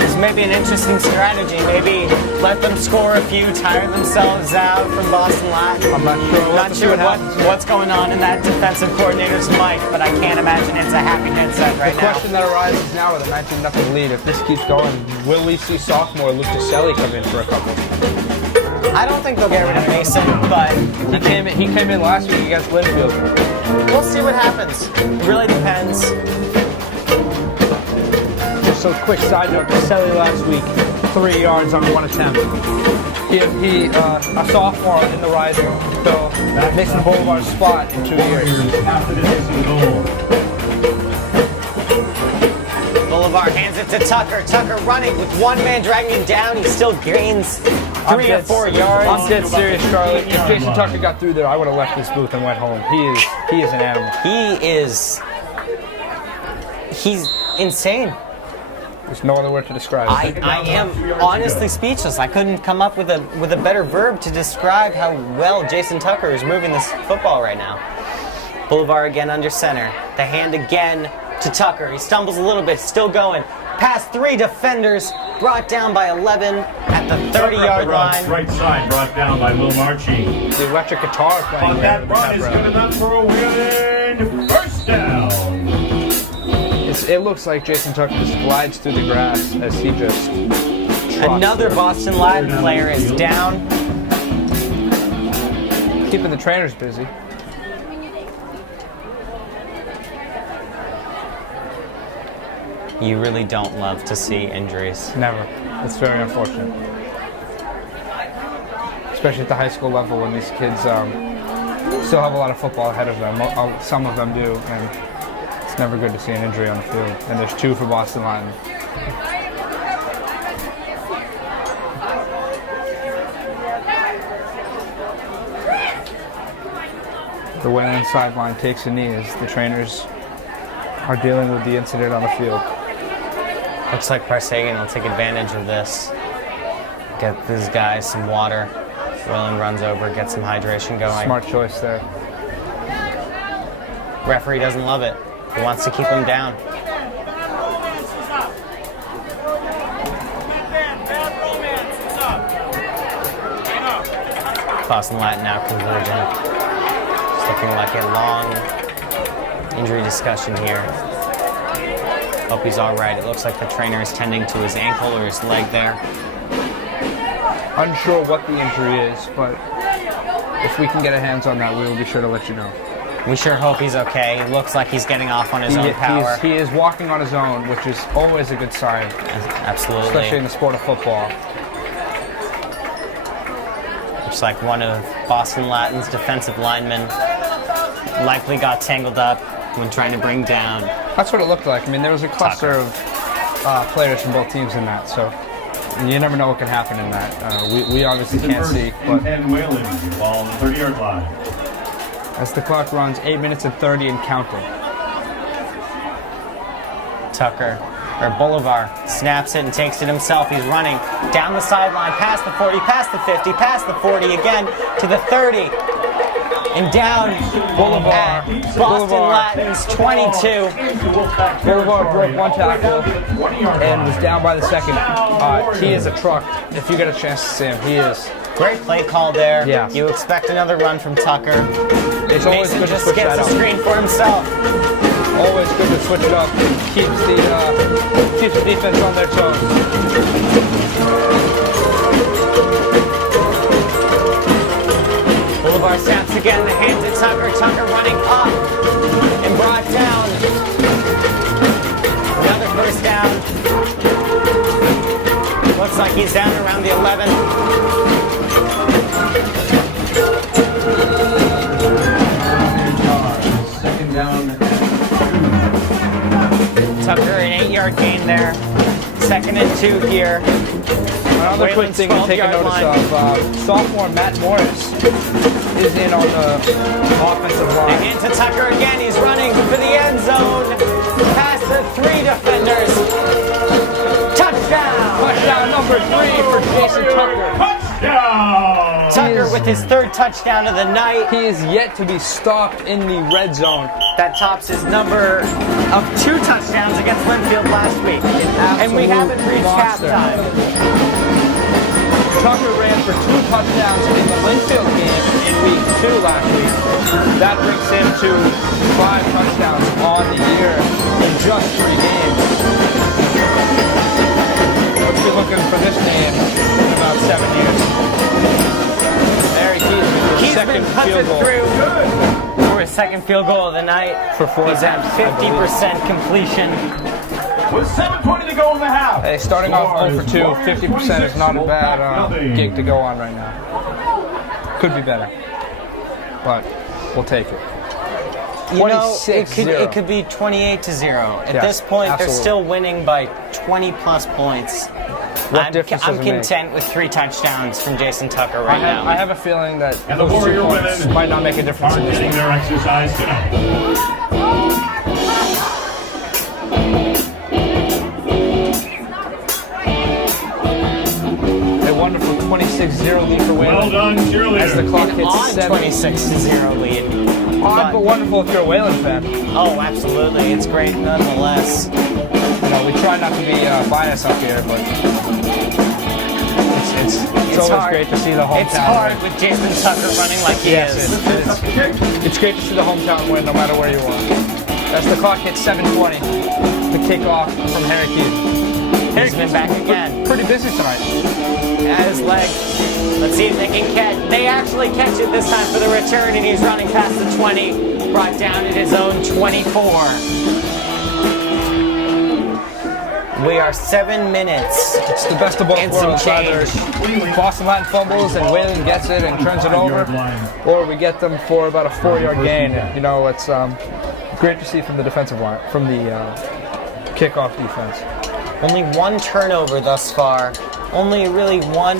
This may be an interesting strategy. Maybe let them score a few, tire themselves out from Boston Latin. I'm not sure. Not sure what's going on in that defensive coordinator's mic, but I can't imagine it's a happy headset right The now. question that arises now with a 19-0 lead, if this keeps going, will we see sophomore Luke DeSelli come in for a couple? I don't think they'll get rid of Mason, but He came in last week against Linfield. we'll see what happens. It really depends. Just a quick side note, DeSelli last week, 3 yards on 1 attempt. He a sophomore in the rising, so Mason Boulevard's spot in 2 years. After the missing goal. Boulevard hands it to Tucker. Tucker running with one man dragging him down. He still gains 3 or 4 yards. I'm dead serious, Charlie. If Jason Tucker got through there, I would have left this booth and went home. He is an animal. He's insane. There's no other word to describe it. I am honestly speechless. I couldn't come up with a better verb to describe how well Jason Tucker is moving this football right now. Boulevard again under center. The hand again to Tucker. He stumbles a little bit, still going. Past 3 defenders, brought down by 11 at the 30-yard line. Right side brought down by Will Marchie. The electric guitar playing. But that run is good enough for a Whalen first down. It looks like Jason Tucker just glides through the grass as he just trots Another through. Boston Latin player is down. Keeping the trainers busy. You really don't love to see injuries. Never. It's very unfortunate. Especially at the high school level when these kids still have a lot of football ahead of them. Some of them do, and it's never good to see an injury on the field. And there's 2 for Boston Latin. The Whalen sideline takes a knee as the trainers are dealing with the incident on the field. Looks like Parsagan will take advantage of this. Get these guys some water. Whalen runs over, gets some hydration going. Smart choice there. Referee doesn't love it. He wants to keep them down. Boston Latin now converging. It's looking like a long injury discussion here. Hope he's all right. It looks like the trainer is tending to his ankle or his leg there. Unsure what the injury is, but if we can get our hands on that, we will be sure to let you know. We sure hope he's okay. It looks like he's getting off on his own power. He is walking on his own, which is always a good sign, Absolutely. especially in the sport of football. Looks like one of Boston Latin's defensive linemen likely got tangled up when trying to bring down. That's what it looked like. I mean, there was a cluster of players from both teams in that, so you never know what can happen in that. We obviously can't see. But And Whalen, ball on the 30-yard line. as the clock runs 8 minutes and 30 and counting. Tucker, or Bolivar, snaps it and takes it himself. He's running down the sideline, past the 40, past the 50, past the 40 again, to the 30. And down Bolivar. at Boston Bolivar. Latin's 22. Bolivar broke one tackle and was down by the second. He is a truck. If you get a chance to see him, he is. Great play call there. Yeah. You expect another run from Tucker. It's always Mason good to just switch gets that a up. screen for himself. Always good to switch it up. Keeps the defense on their toes. Bolivar snaps again, the hands to Tucker. Tucker running up and brought down. Another first down. Looks like he's down around the 11. Second down. Tucker, an 8-yard gain there. 2nd and 2 here. Another quick thing to take a notice of, sophomore Matt Morris is in on the offensive line. And to Tucker again, he's running for the end zone. Past the 3 defenders. Touchdown! Touchdown number 3 for Jason Tucker. Touchdown! Tucker with his 3rd touchdown of the night. He is yet to be stopped in the red zone. That tops his number of 2 touchdowns against Linfield last week. And we haven't reached monster. halftime. Tucker ran for 2 touchdowns in the Linfield game in week 2 last week. That brings him to 5 touchdowns on the year in just 3 games. Let's be looking for this game in about 7 years. There he is with his He's second been punted field goal. through for his 2nd field goal of the night. For 4 He's at attempts, I believe. 50% completion. With 7:20 to go in the half. Hey, starting off 0 for 2, 50% is not a bad gig to go on right now. Could be better, but we'll take it. You know, it 26-0. could be 28-0. At Yeah, this point, absolutely. they're still winning by 20-plus points. What difference does I'm it make? content with 3 touchdowns from Jason Tucker right now. I have a feeling that And the those 2 Warrior points women might not make a difference are in this getting one. their exercise tonight. A wonderful 26-0 lead for Well Whalen done, cheerleader. as the clock hits On 7. 26-0 lead. Odd but wonderful if you're a Whalen fan. Oh, absolutely. It's great nonetheless. You know, we try not to be biased up here, but it's always hard. great to see the hometown It's hard win. with Jason Tucker running like he Yes, is. it's great to see the hometown win no matter where you are. As the clock hits 7:20, the kickoff from Harry Keith. He's been back again. Pretty busy tonight. At his leg. Let's see if they can catch. They actually catch it this time for the return, and he's running past the 20, brought down at his own 24. We are 7 minutes. It's the best of both And some worlds. Either Boston Latin fumbles and Whalen gets it and turns it over, or we get them for about a 4-yard gain. You know, it's great to see from the defensive line, from the kickoff defense. Only 1 turnover thus far. Only really one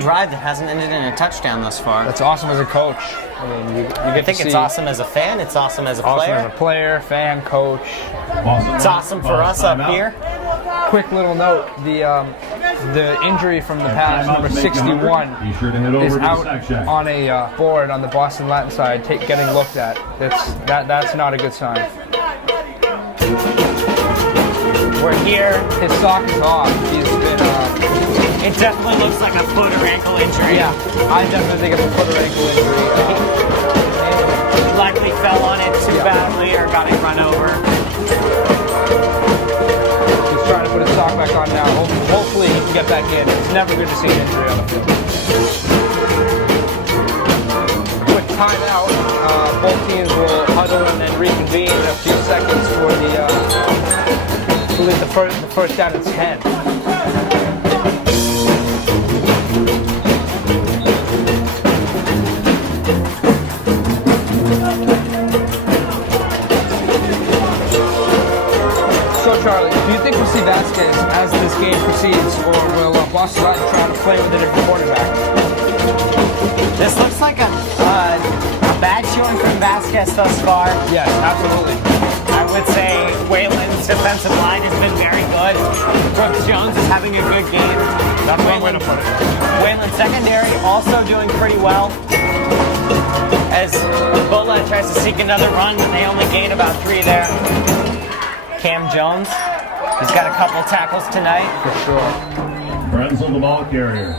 drive that hasn't ended in a touchdown thus far. That's awesome as a coach. I mean, you get I think to it's see awesome as a fan. It's awesome as a awesome player. as a player, fan, coach. It's awesome for us up here. Quick little note: the injury from the past, number 61, is out on a board on the Boston Latin side, getting looked at. That's not a good sign. We're here. His sock is off. He's been. It definitely looks like a foot or ankle injury. Yeah, I definitely think it's a foot or ankle injury. He likely fell on it too badly or got it run over. He's trying to put his sock back on now. Hopefully he can get back in. It's never good to see an injury on the field. Quick timeout. Both teams will huddle and then reconvene in a few seconds for the first down and 10. or will Boston Latin try to play with a different quarterback? This looks like a bad showing from Vasquez thus far. Yes, absolutely. I would say Wayland's defensive line has been very good. Brooks Jones is having a good game. That's one way to put it. Wayland secondary also doing pretty well. As Bola tries to seek another run, but they only gain about 3 there. Cam Jones, he's got a couple tackles tonight. For sure. Frenzel, the ball carrier.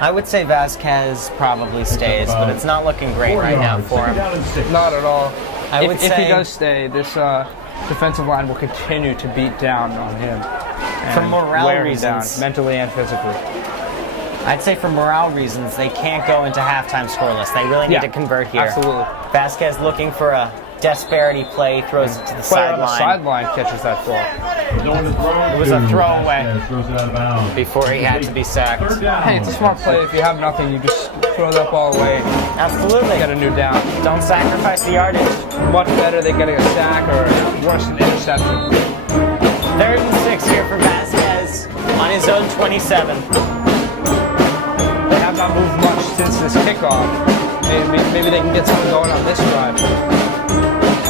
I would say Vasquez probably stays, but it's not looking great right now for him. Not at all. I would If say he does stay, this defensive line will continue to beat down on him. for and morale wear him reasons, down, mentally and physically. I'd say for morale reasons, they can't go into halftime scoreless. They really need to convert here. Absolutely. Vasquez looking for a disparity play, throws it to the Player on the sideline sideline catches that ball. It was a throwaway Throws it out of bounds. before he had to be sacked. Third down. Hey, it's a smart play. If you have nothing, you just throw that ball away. Absolutely. Get a new down. Don't sacrifice the yardage. Much better than getting a sack or worse, an interception. 3rd and 6 here for Vasquez on his own 27. They have not moved much since this kickoff. Maybe they can get something going on this drive.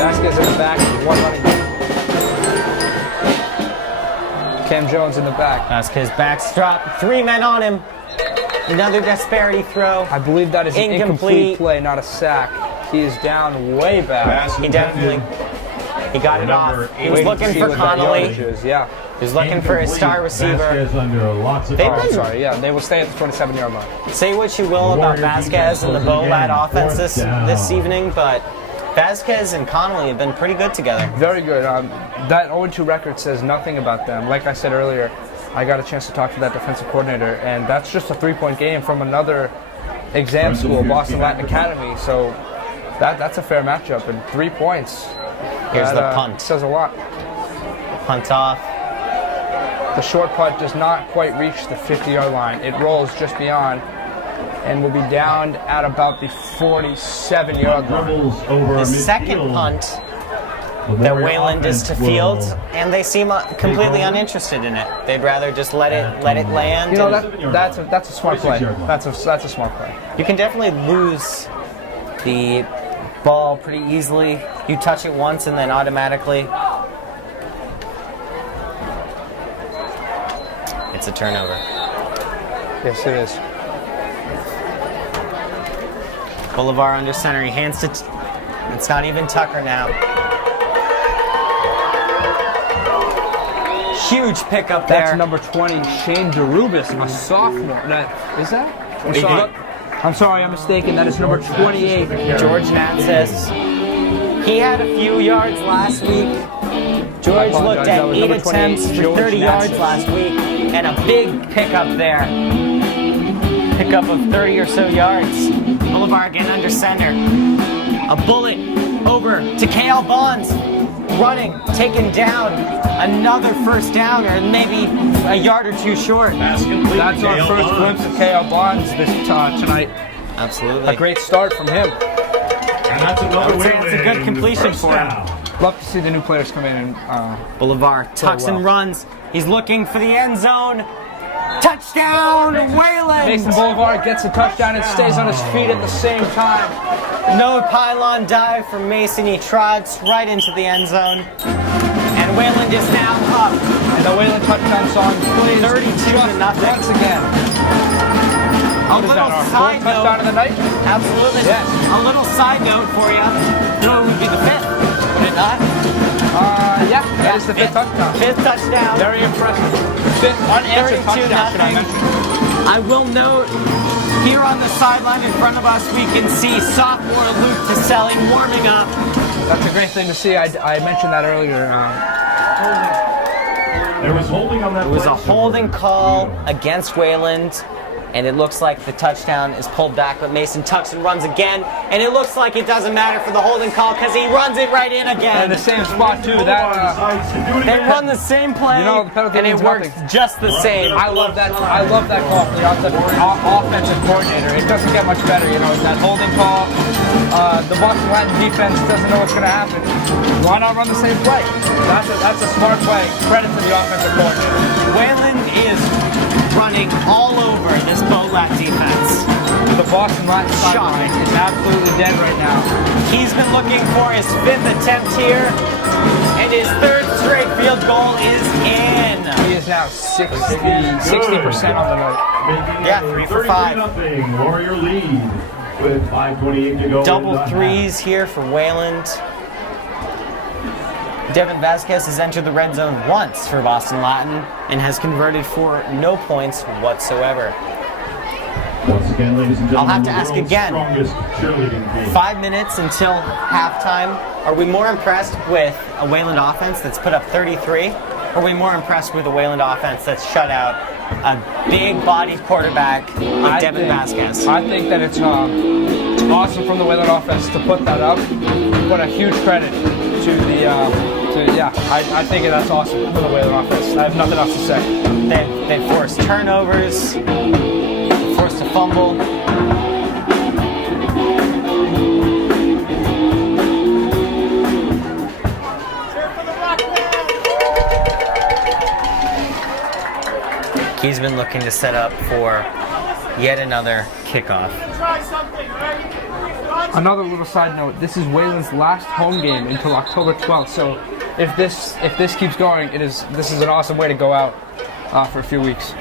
Vasquez in the back, one running back. Cam Jones in the back. Vasquez backs drop, 3 men on him. Another disparity throw. I believe that is an incomplete play, not a sack. He is down way back. Pass He definitely got it off. He was looking for Connolly. Yeah. He was looking for his star receiver. Vasquez under lots of They've I'm been- sorry, yeah, they will stay at the 27-yard line. Say what you will about Vasquez and the Bolad offense this evening, but Vasquez and Connolly have been pretty good together. Very good. That 0-2 record says nothing about them. Like I said earlier, I got a chance to talk to that defensive coordinator, and that's just a 3-point game from another exam school, Boston Latin Academy. So that's a fair matchup, and 3 points. Here's That, the punt. Says a lot. Punt off. The short punt does not quite reach the 50-yard line. It rolls just beyond and will be down at about the 47-yard line. Dribbles over The midfield. second punt The that Warrior Wayland is to offense field, will- and they seem completely uninterested in it. They'd rather just let it land. You know, and that's a smart play. 46-yard line. That's a smart play. you can definitely lose the ball pretty easily. You touch it once and then automatically it's a turnover. Yes, it is. Bolivar under center. He hands to. It's not even Tucker now. Huge pickup there. That's number 20, Shane DeRubis, a sophomore. Is that? I'm sorry, I'm mistaken. That is number 28. George Natzis. He had a few yards last week. George looked That at was 8 number attempts 28, for George 30 yards Natzis. last week, and a big pickup there. Pickup of 30 or so yards. Bolivar again under center. A bullet over to KL Bonds. Running, taken down. Another first down, or maybe a yard or two short. Pass complete. That's our Dale first Bonds. glimpse of K.L. Bonds tonight. Absolutely. A great start from him. And that's another would say it's a good Wayland completion first for him. down. Love to see the new players come in and Bolivar tucks well. and runs. He's looking for the end zone. Touchdown, Wayland! Mason Boulevard gets a touchdown and stays on his feet at the same time. No pylon dive from Mason. He trots right into the end zone. And Wayland is now up. And the Wayland touchdown song plays 32-0. once again. A What is little that, our side fourth touchdown of note. the night? Absolutely. Yes. A little side note for you. No, it would be the 5th, would it not? Yeah, that is the fifth touchdown. 5th touchdown. Very impressive. Fifth unanswered 32-0. touchdown, should I mention. I will note, here on the sideline in front of us, we can see sophomore Luke Taselli warming up. That's a great thing to see. I mentioned that earlier. There was holding on that It was play, a so holding we're- call against Wayland. And it looks like the touchdown is pulled back, but Mason tucks and runs again. And it looks like it doesn't matter for the holding call because he runs it right in again. And the same spot too. They run the same play, You know, the penalty and it means works nothing. just the same. I love that call for the offensive coordinator. It doesn't get much better, you know. That holding call. The Boston Latin defense doesn't know what's going to happen. Why not run the same play? That's a smart play. Credit to the offensive coordinator. Wayland is running all over this Bolat defense. The Boston Latin sideline is absolutely dead right now. He's been looking for his 5th attempt here, and his 3rd straight field goal is in. He is now 60% on the night. Yeah, 3 for 5. 33-0 Warrior lead with 5:28 to go. Double threes here for Wayland. Devin Vasquez has entered the red zone once for Boston Latin and has converted for no points whatsoever. Once again, ladies and gentlemen, I'll have to ask the world's again. strongest cheerleading team. 5 minutes until halftime. Are we more impressed with a Wayland offense that's put up 33? Or are we more impressed with a Wayland offense that's shut out a big-bodied quarterback like Devin Vasquez? I think that it's awesome from the Wayland offense to put that up, but a huge credit to the I think that's awesome for the Wayland offense. I have nothing else to say. They forced turnovers, forced a fumble. He's been looking to set up for yet another kickoff. Try something, all right? Another little side note: this is Wayland's last home game until October 12th. So, if this keeps going, this is an awesome way to go out for a few weeks.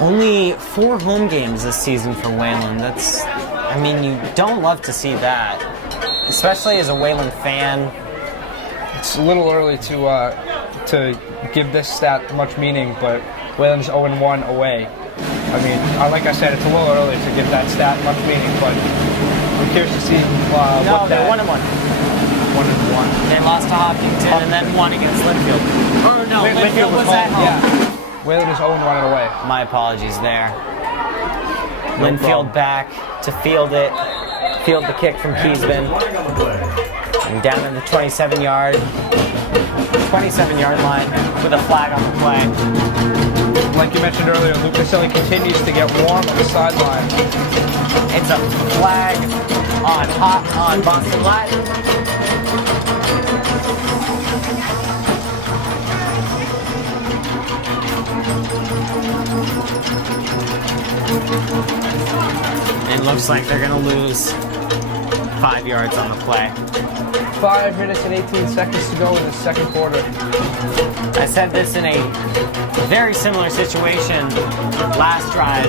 Only 4 home games this season for Wayland. I mean, you don't love to see that, especially as a Wayland fan. It's a little early to give this stat much meaning, but Wayland's 0-1 away. I mean, like I said, it's a little early to give that stat much meaning, but I'm curious to see No, what they're that... 1-1. 1-1. They lost to Hopkinton and then won against Linfield. Or no, Linfield was at home. Yeah. Wayland is 0-1 away. My apologies there. No Linfield problem. back to field the kick from Keesman. And down in the 27-yard line with a flag on the play. Like you mentioned earlier, Luke Caselli continues to get warm on the sideline. It's a flag on Boston Latin. It looks like they're going to lose 5 yards on the play. 5 minutes and 18 seconds to go in the second quarter. I said this in a very similar situation last drive,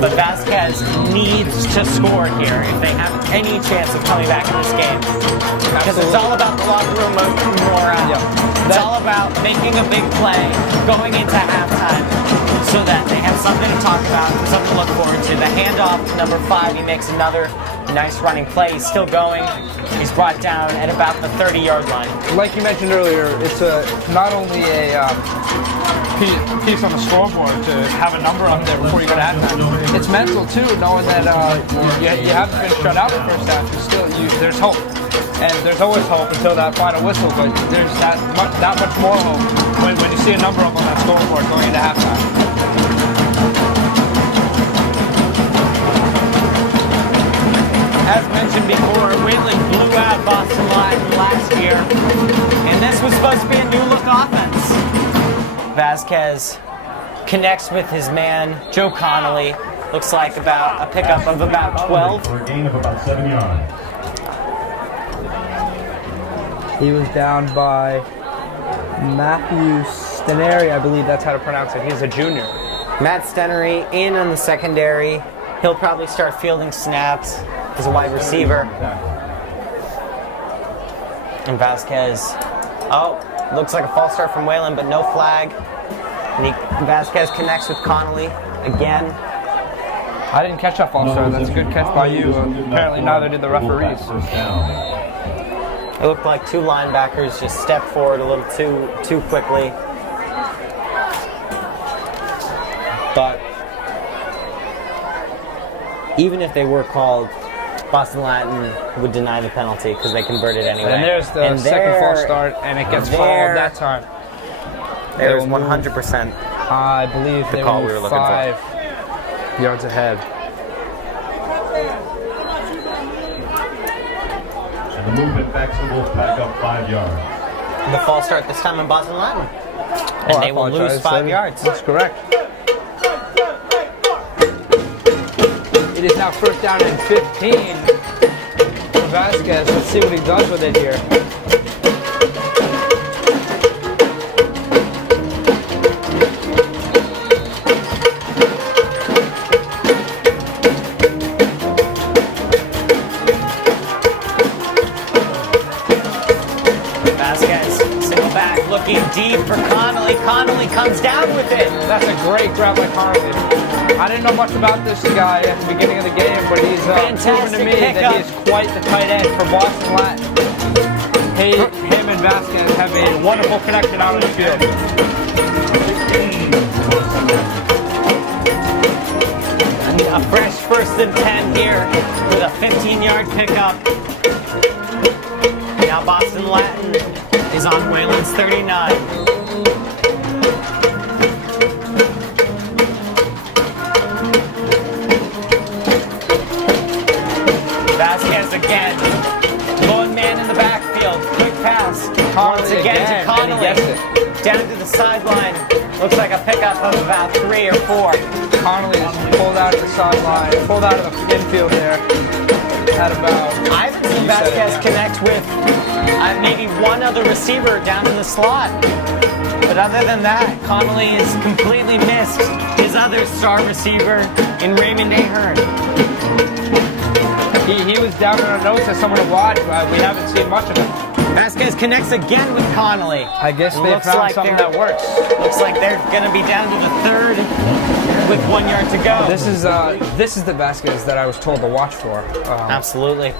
but Vasquez needs to score here if they have any chance of coming back in this game. Because it's all about the locker room morale. Yeah. It's all about making a big play, going into halftime, so that they have something to talk about, something to look forward to. The handoff to number 5, he makes another nice running play. He's still going. He's brought down at about the 30-yard line. Like you mentioned earlier, it's not only a piece on the scoreboard to have a number up there before you go to halftime. It's mental too, knowing that you haven't been shut out the first half. There's hope, and there's always hope until that final whistle. But there's that much more hope when you see a number up on that scoreboard going into halftime. As mentioned before, Wayland blew out Boston Latin last year, and this was supposed to be a new-look offense. Vasquez connects with his man, Joe Connolly. Looks like about a pickup of about 12. For a gain of about 7 yards. He was down by Matthew Stenary, I believe that's how to pronounce it. He's a junior. Matt Stenery in on the secondary. He'll probably start fielding snaps as a wide receiver. And Vasquez, looks like a false start from Wayland, but no flag. And Vasquez connects with Connolly again. I didn't catch that false start. That's a good catch by you. Apparently neither did the referees. It looked like 2 linebackers just stepped forward a little too quickly. But even if they were called, Boston Latin would deny the penalty because they converted anyway. And there's the second false start, and it gets called that time. There's 100%. I believe The they call were we were looking for. 5 yards ahead. And the movement backs the Wolfpack up 5 yards. The false start this time in Boston Latin. And they will lose 5 yards. That's correct. It is now first down and 15 for Vasquez. Let's see what he does with it here. Vasquez, single back, looking deep for Connolly. Connolly comes down with it. That's a great grab by Connolly. I didn't know much about this guy at the beginning of the game, but he's proven to me that he is quite the tight end for Boston Latin. Him and Vasquez have a wonderful connection out on the field. A fresh 1st and 10 here with a 15-yard pickup. Now Boston Latin is on Wayland's 39. Vasquez again. Lone man in the backfield. Quick pass. Once again to Connolly. Down to the sideline. Looks like a pickup of about 3 or 4. Connolly is pulled out of the sideline, pulled out of the infield there. At about. I haven't seen Vasquez connect with maybe one other receiver down in the slot. But other than that, Connolly has completely missed his other star receiver in Raymond Ahern. He was down in our notes as someone to watch, but we haven't seen much of him. Vasquez connects again with Connolly. I guess they found something that works. Looks like they're going to be down to the 3rd with 1 yard to go. This is the Vasquez that I was told to watch for. Absolutely.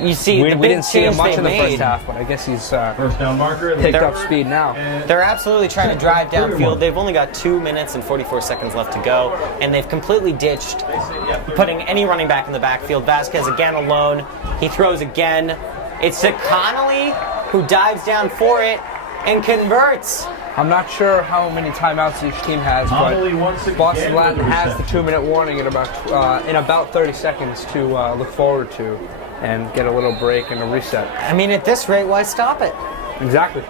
You see, we the big didn't see him change much they in the made, first half, but I guess he's First down marker. picked up speed now. They're absolutely trying to drive downfield. They've only got 2 minutes and 44 seconds left to go, and they've completely ditched putting any running back in the backfield. Vasquez again alone. He throws again. It's to Connolly, who dives down for it and converts. I'm not sure how many timeouts each team has, but Boston Latin has the 2-minute warning in about 30 seconds to look forward to and get a little break and a reset. I mean, at this rate, why stop it? Exactly.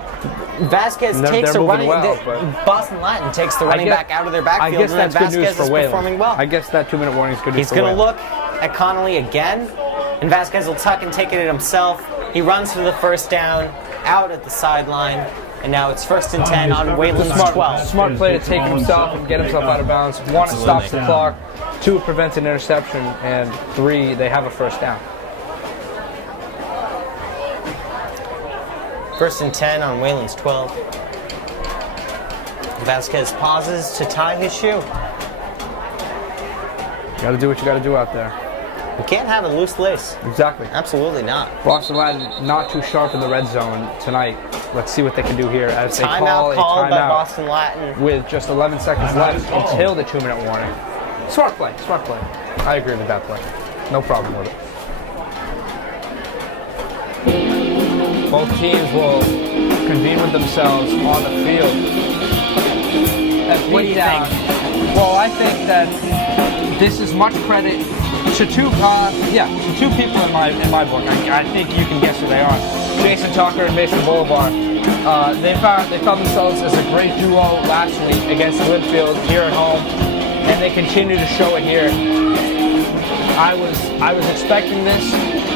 Vasquez takes the running. Boston Latin takes the running back out of their backfield. I guess that's good news for Wayland. Performing well. I guess that 2-minute warning is good news for Wayland. He's going to look at Connolly again, and Vasquez will tuck and take it himself. He runs for the first down, out at the sideline, and now it's 1st and 10 on Wayland's 12. Smart play to take it himself and get himself out of bounds. 1, it stops the clock. 2, it prevents an interception, and 3, they have a first down. 1st and 10 on Wayland's 12. Vasquez pauses to tie his shoe. You got to do what you got to do out there. You can't have a loose lace. Exactly. Absolutely not. Boston Latin not too sharp in the red zone tonight. Let's see what they can do here as they call a called by timeout Boston Latin with just 11 seconds left until the 2-minute warning. Smart play. I agree with that play. No problem with it. Both teams will convene with themselves on the field. What do you think? Well, I think that this is much credit to two people in my book. I think you can guess who they are. Jason Tucker and Mason Bolivar. They found themselves as a great duo last week against Linfield here at home, and they continue to show it here. I was expecting this,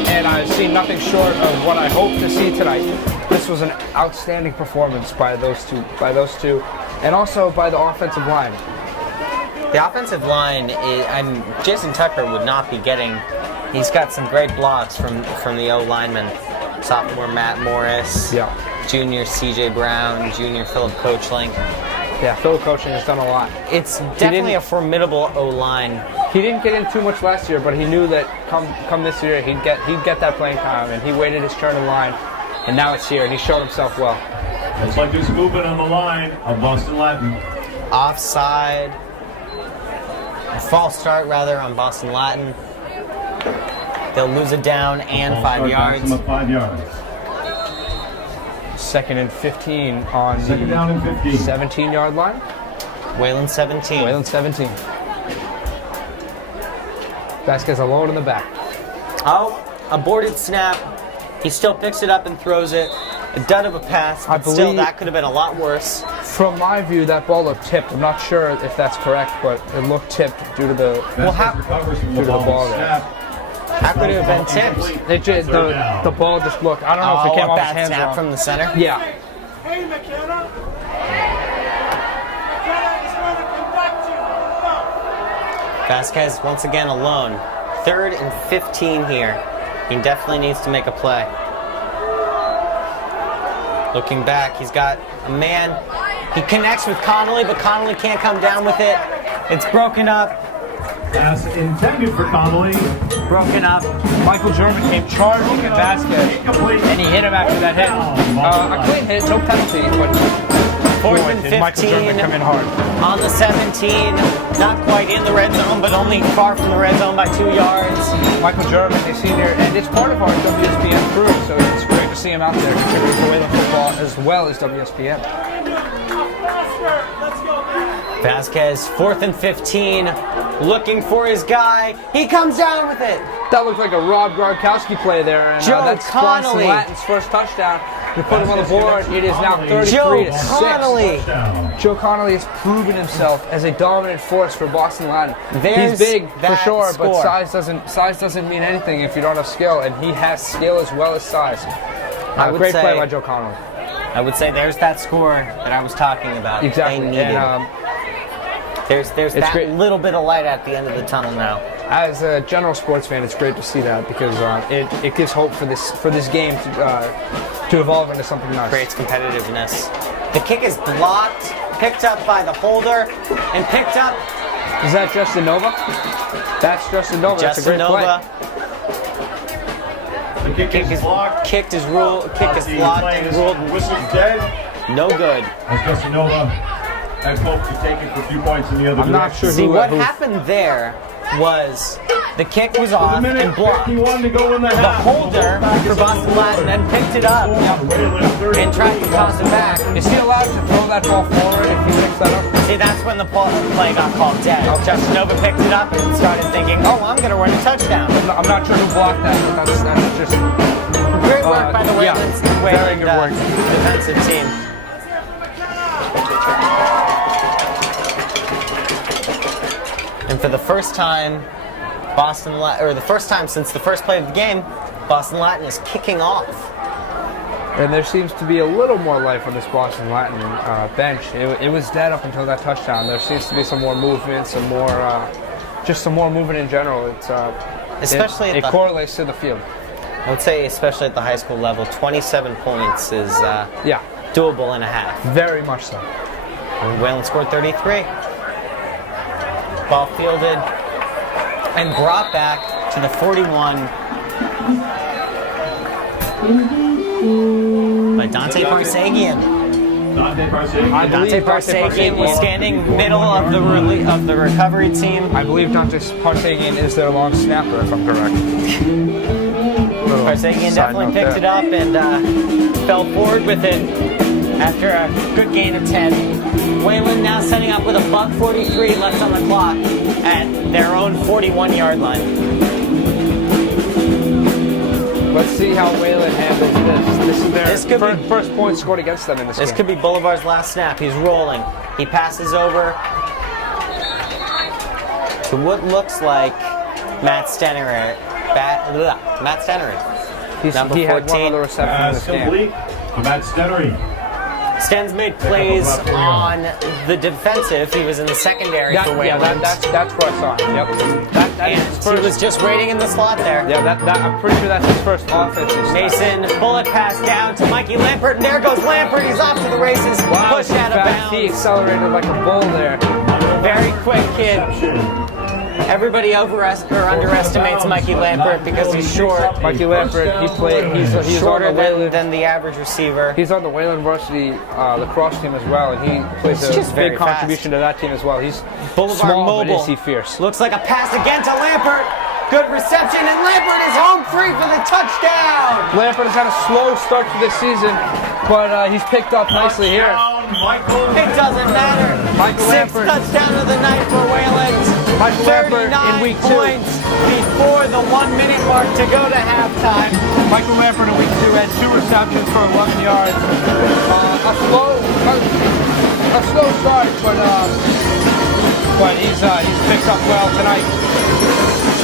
and I've seen nothing short of what I hope to see tonight. This was an outstanding performance by those two, and also by the offensive line. The offensive line Jason Tucker would not be getting. He's got some great blocks from the O linemen. Sophomore Matt Morris, junior CJ Brown, junior Philip Coachling. Yeah, Philip Coachling has done a lot. It's definitely a formidable O line. He didn't get in too much last year, but he knew that come this year he'd get that playing time, and he waited his turn in line, and now it's here, and he showed himself well. Looks like there's movement on the line of Boston Latin. Offside. A false start rather on Boston Latin. They'll lose it down and 5 yards. Maximum 5 yards. 2nd and 15 on Second down and 15. 17-yard line. Wayland 17. Wayland 17. Vasquez alone in the back. Oh, aborted snap. He still picks it up and throws it. A dud of a pass, but still believe- that could have been a lot worse. From my view, that ball looked tipped. I'm not sure if that's correct, but it looked tipped due to the Recovers from due to the ball there. snap. How could it have been tipped? the ball just looked. I don't know if it came a off his bad hands snap wrong. from the center. Yeah. Hey, McKenna. McKenna is going to conduct you. Go. Vasquez once again alone. 3rd and 15 here. He definitely needs to make a play. Looking back, he's got a man. He connects with Connolly, but Connolly can't come down with it. It's broken up. Pass intended for Connolly. Broken up. Michael German came charging at Vasquez, Incomplete. and he hit him after that hit. A clean hit, no penalty, but 4th boy, and did Michael German 15 come in hard. on the 17. Not quite in the red zone, but only far from the red zone by 2 yards. Michael German, a senior, and it's part of our WSBN crew, so it's great to see him out there contributing to Wayland football as well as WSBN. Faster. Let's go, man. Vasquez, 4th and 15, looking for his guy. He comes down with it. That looked like a Rob Gronkowski play there, and Joe that's Connolly. Boston Latin's first touchdown. We put him on the board. It is now Joe 33-6. Connolly. Touchdown. Joe Connolly has proven himself as a dominant force for Boston Latin. There's He's big for that sure, but score. size doesn't mean anything if you don't have skill, and he has skill as well as size. I would Great say- play by Joe Connolly. I would say there's that score that I was talking about. Exactly. They needed. And, there's that great. little bit of light at the end of the tunnel now. as a general sports fan, it's great to see that because it gives hope for this game to evolve into something nice. Creates competitiveness. The kick is blocked, picked up by the holder, and picked up. Is that Justin Nova? That's Justin Nova. That's a Justin great Nova. The kick is blocked. Kicked is ruled. Kick is blocked and ruled Whistle's dead. no good. As Justin Nova had hoped to take it for a few points in the other I'm not direction. sure See, who what who- happened there was the kick was The off minute and blocked. 51 to go in the The half. holder for Boston Latin then picked it up and tried to toss it back. Is he allowed to throw that ball forward if he picks that up? See, that's when the play got called dead. Justin Nova picked it up and started thinking, oh, I'm going to run a touchdown. I'm not sure who blocked that, but that's just Great work by the yeah, very Wayland good work. defensive team. And for the first time, the first time since the first play of the game, Boston Latin is kicking off. And there seems to be a little more life on this Boston Latin bench. It was dead up until that touchdown. There seems to be some more movement, some more movement in general. Especially at it the- correlates to the field. I would say, especially at the high school level, 27 points is Yeah, doable in a half. very much so. And Wayland scored 33. Ball fielded and brought back to the 41 by Dante Parsagian. Dante Parsagian. I believe Dante Parsagian was standing middle of the recovery team. I believe Dante Parsagian is their long snapper, if I'm correct. Parsagian Side definitely note picked there. it up and fell forward with it after a good gain of 10. Wayland now setting up with a $1:43 left on the clock at their own 41-yard line. Let's see how Wayland handles this. This is This their could be- first point scored against them in this This game. could be Boulevard's last snap. He's rolling. He passes over to what looks like Matt Stennery. Matt Stennery. Number He had one 14. other reception in Pass this game. complete to Matt Stennery. Sten's made plays on the defensive. He was in the secondary for Yeah, Wayland. that's where I saw him. Yep. That is his And he first. was just waiting in the slot there. Yeah, I'm pretty sure that's his first offensive stat. Mason, bullet pass down to Mikey Lampert, and there goes Lampert. He's off to the races. Wow, Push out of fast. He bounds. accelerated like a bull there. Very quick kid. Everybody underestimates Mikey Lampert because he's short. Mikey Lampert, he's Shorter on the Wayland. than the average receiver. He's on the Wayland varsity lacrosse team as well, and he plays He's just a very big contribution to that team as well. He's Boulevard small, mobile. but is he fierce? Looks like a pass again to Lampert. Good reception, and Lampert is home free for the touchdown. Lampert has had a slow start to this season, but he's picked up nicely here. It doesn't matter. Michael Sixth Lampert. touchdown of the night for Wayland. Michael Lampert in 39 week 2. points before the 1 minute mark to go to halftime. Michael Lampert in week 2 had 2 receptions for 11 yards. A slow start, but he's picked up well tonight.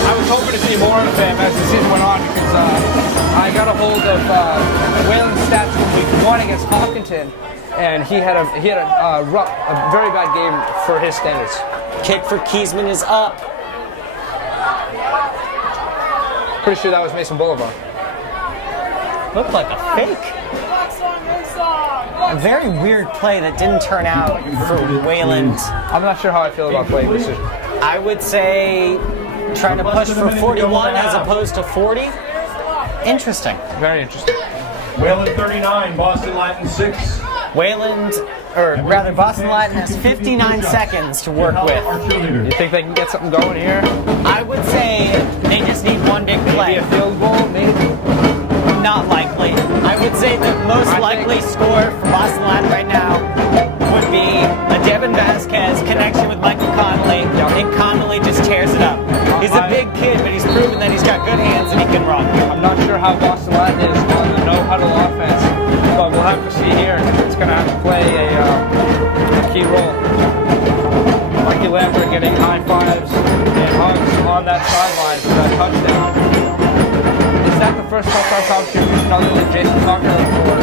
I was hoping to see more of him as the season went on because I got a hold of Wayland's stats from week 1 against Hopkinton, and he had a very bad game for his standards. Kick for Kiesman is up. Pretty sure that was Mason Boulevard. Looked like a fake. A very weird play that didn't turn out for Wayland. I'm not sure how I feel about playing decision. I would say trying to push for 41 as opposed to 40. Interesting. Very interesting. Wayland 39, Boston Latin 6. Wayland, or rather Boston Latin has 59 seconds to work with. You think they can get something going here? I would say they just need one big play. Maybe a field goal, maybe? Not likely. I would say the most likely score for Boston Latin right now would be a Devin Vasquez connection with Michael Connolly, and Connolly just tears it up. He's a big kid, but he's proven that he's got good hands and he can run. I'm not sure how Boston Latin is on the no-huddle offense, but we'll have to see here. It's going to have to play a key role. Mikey Lambert getting high fives and hugs on that sideline for that touchdown. Is that the first touchdown contribution other than Jason Tucker, or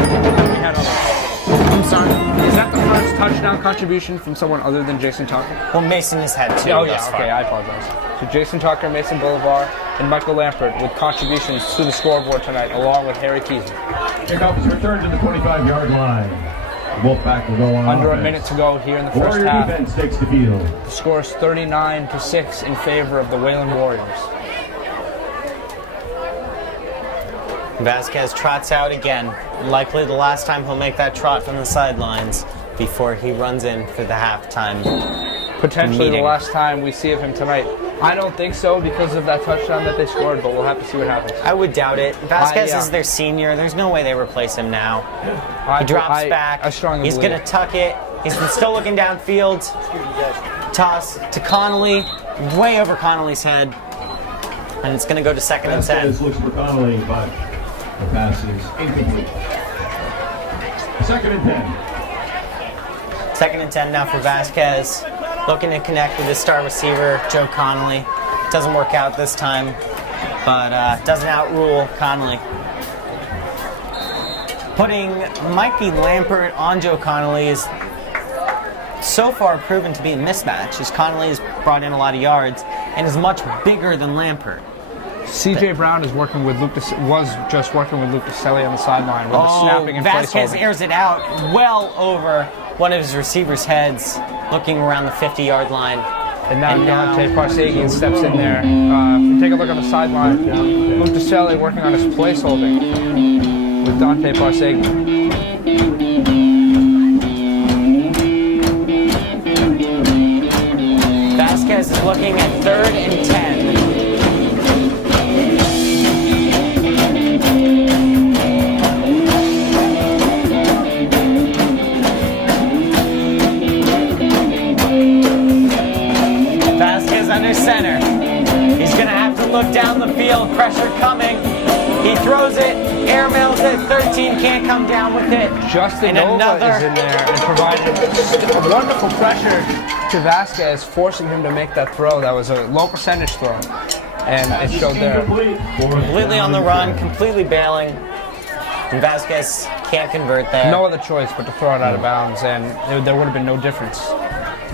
we had others? I'm sorry. Is that the first touchdown contribution from someone other than Jason Tucker? Well, Mason has had 2. Oh, thus yeah, far. okay, I apologize. So Jason Tucker, Mason Boulevard, and Michael Lampert with contributions to the scoreboard tonight, along with Harry Keesley. Kickoff is returned to the 25-yard line. Wolfpack will go on Under offense. a minute to go here in the first Warrior half. defense takes the field. The score is 39-6 in favor of the Wayland Warriors. Vasquez trots out again. Likely the last time he'll make that trot from the sidelines before he runs in for the halftime. Potentially meeting. the last time we see of him tonight. I don't think so because of that touchdown that they scored, but we'll have to see what happens. I would doubt it. Vasquez yeah. is their senior. There's no way they replace him now. He drops back. I strongly He's believe going to tuck it. He's been still looking downfield. Toss to Connolly. Way over Connolly's head. And it's going to go to 2nd and 10. Vasquez looks for Connolly, but the pass is incomplete. 2nd and 10. 2nd and 10 now for Vasquez. Looking to connect with his star receiver, Joe Connolly. Doesn't work out this time, but doesn't outrule Connolly. Putting Mikey Lampert on Joe Connolly is so far proven to be a mismatch, as Connolly has brought in a lot of yards and is much bigger than Lampert. CJ Brown is working with was just working with Luke DeSelli on the sideline with the snapping and Vasquez placeholding. airs it out well over one of his receivers' heads, looking around the 50-yard line. And now Dante Parsegian steps in there. If you take a look on the sideline, Luke DeSelli working on his placeholding with Dante Parsegian. Vasquez is looking at 3rd and 10. Vasquez under center. He's going to have to look down the field. Pressure coming. He throws it. Airmails it. 13 can't come down with it. Justin Nova is in there and providing wonderful pressure to Vasquez, forcing him to make that throw. That was a low percentage throw, and it showed there. Completely on the run, completely bailing. And Vasquez can't convert there. No other choice but to throw it out of bounds, and there would have been no difference.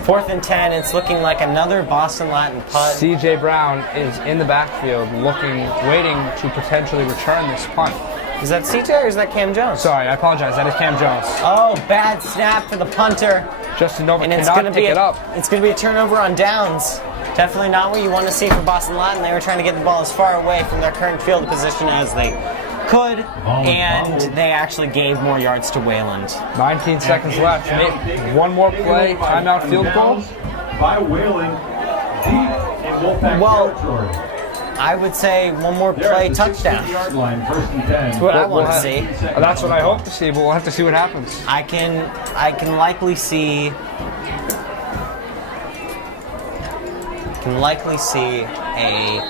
4th and 10, it's looking like another Boston Latin punt. CJ Brown is in the backfield waiting to potentially return this punt. Is that CJ or is that Cam Jones? Sorry, I apologize. That is Cam Jones. Oh, bad snap for the punter. Justin Nova And it's cannot going to pick be it up. It's going to be a turnover on downs. Definitely not what you want to see for Boston Latin. They were trying to get the ball as far away from their current field position as they could, and they actually gave more yards to Wayland. 19 seconds left. One more play, timeout, field goal. By Wayland, deep in Wolfpack territory. I would say one more They're play at the touchdown. 16-yard line, 1st and 10. That's what I want to see. That's what I hope to see, but we'll have to see what happens. I can likely see a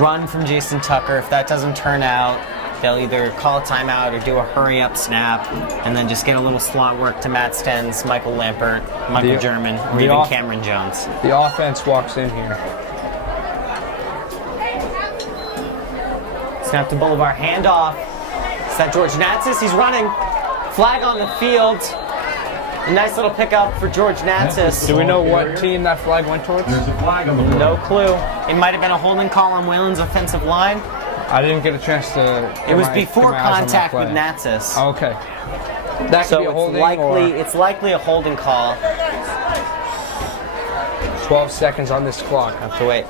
run from Jason Tucker. If that doesn't turn out, they'll either call a timeout or do a hurry-up snap, and then just get a little slot work to Matt Stens, Michael Lampert, Michael German, or even Cameron Jones. The offense walks in here. Snap to Boulevard, handoff. Is that George Natsis? He's running. Flag on the field. A nice little pickup for George Natsis. Do we know what team that flag went towards? There's a flag on the board. No clue. It might have been a holding call on Whalen's offensive line. I didn't get a chance to. It was before contact with Natsis. Okay. That could be a holding, it's likely a holding call. 12 seconds on this clock. Have to wait.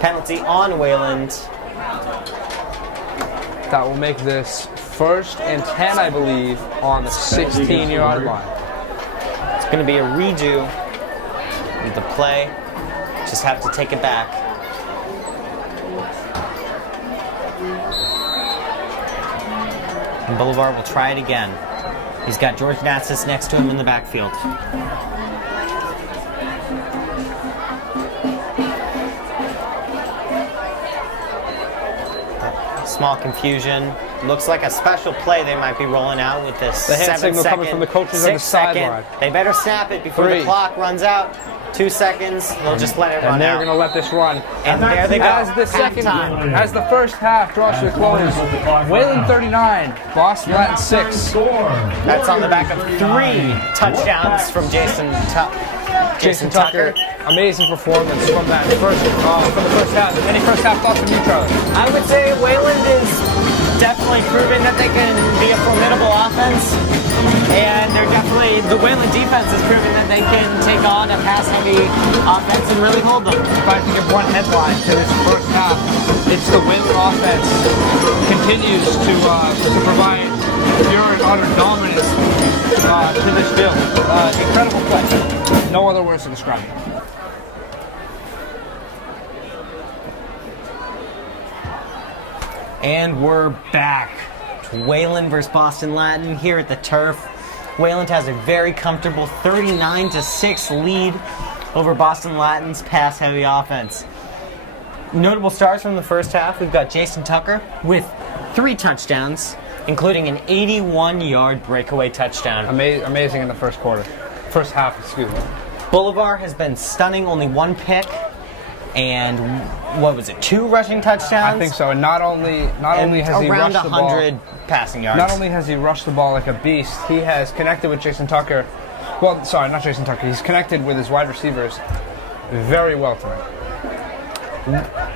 Penalty on Wayland. That will make this 1st and 10, I believe, on the 16-yard line. It's going to be a redo of the play. Just have to take it back. And Boulevard will try it again. He's got George Natsis next to him in the backfield. Small confusion. Looks like a special play they might be rolling out with this The hand signal coming from the coaches on the sideline. They better snap it before the clock runs out. 2 seconds. They'll just let it run out. And they're going to let this run. And there they go. As the first half draws to a close, Wayland 39, Boston Latin 6. That's on the back of 3 touchdowns from Jason Tucker. Amazing performance from that from the first half. Any first half thoughts from you, Charlie? I would say Wayland is definitely proving that they can be a formidable offense, and the Wayland defense is proving that they can take on a pass-heavy offense and really hold them. If I have to give one headline to this first half, it's the Wayland offense continues to provide pure and utter dominance to this field. Incredible play. No other words to describe it. And we're back. Wayland versus Boston Latin here at the Turf. Wayland has a very comfortable 39-6 lead over Boston Latin's pass-heavy offense. Notable stars from the first half. We've got Jason Tucker with 3 touchdowns, including an 81-yard breakaway touchdown. Amazing in the first quarter. First half, excuse me. Boulevard has been stunning, only 1 pick. And what was it? 2 rushing touchdowns? I think so. And not only has he rushed the ball, around 100 passing yards. Not only has he rushed the ball like a beast, he has connected with Jason Tucker. Well, sorry, not Jason Tucker. He's connected with his wide receivers very well tonight.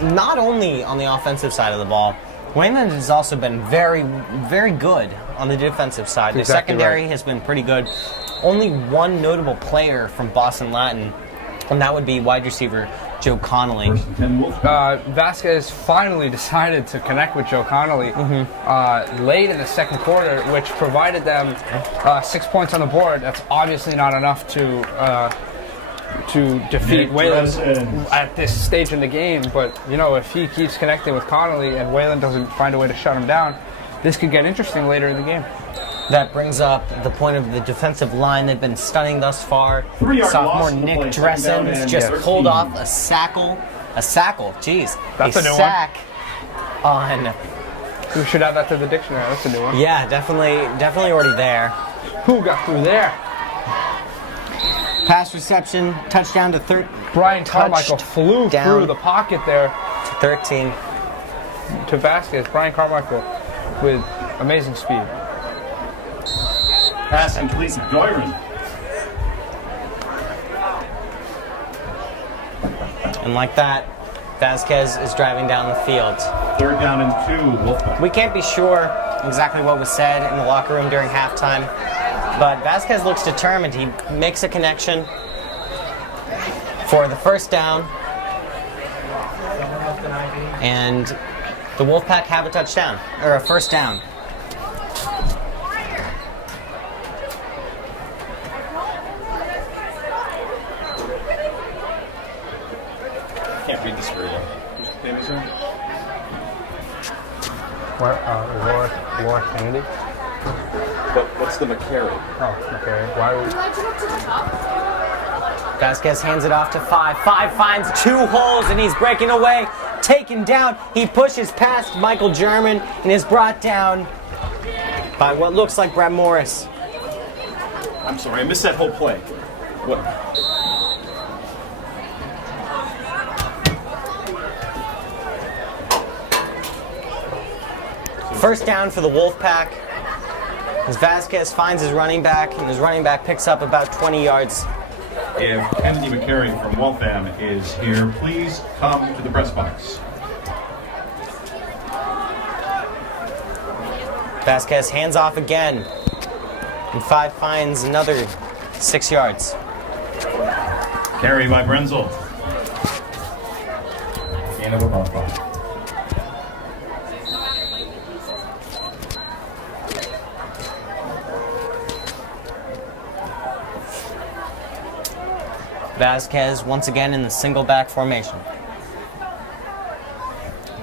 Not only on the offensive side of the ball, Wayland has also been very, very good on the defensive side. The secondary has been pretty good. Only 1 notable player from Boston Latin, and that would be wide receiver Joe Connolly. Vasquez finally decided to connect with Joe Connolly late in the second quarter, which provided them 6 points on the board. That's obviously not enough to defeat Wayland at this stage in the game. But, you know, if he keeps connecting with Connolly and Wayland doesn't find a way to shut him down, this could get interesting later in the game. That brings up the point of the defensive line. They've been stunning thus far. Sophomore Nick Dressens just pulled off a sackle, geez. That's a new sack on. We should add that to the dictionary. That's a new one. Yeah, definitely already there. Who got through there? Pass reception, touchdown to 13. Brian Carmichael flew through the pocket there. To 13. To Vasquez. Brian Carmichael with amazing speed. Pass complete to Doiron. And like that, Vasquez is driving down the field. 3rd down and 2. Wolfpack. We can't be sure exactly what was said in the locker room during halftime, but Vasquez looks determined. He makes a connection for the first down, and the Wolfpack have a touchdown, or a first down. can't read this very well. Who's the name is there? Laura Kennedy? But what's the McCary? Oh, okay. Why would... Vasquez hands it off to 5. 5 finds 2 holes and he's breaking away. Taken down. He pushes past Michael German and is brought down by what looks like Brett Morris. I'm sorry, I missed that whole play. What? First down for the Wolfpack as Vasquez finds his running back, and his running back picks up about 20 yards. If Kennedy McCary from Waltham is here, please come to the press box. Vasquez hands off again, and 5 finds another 6 yards. Carry by Brenzel. Gain of about 5. Vasquez once again in the single back formation.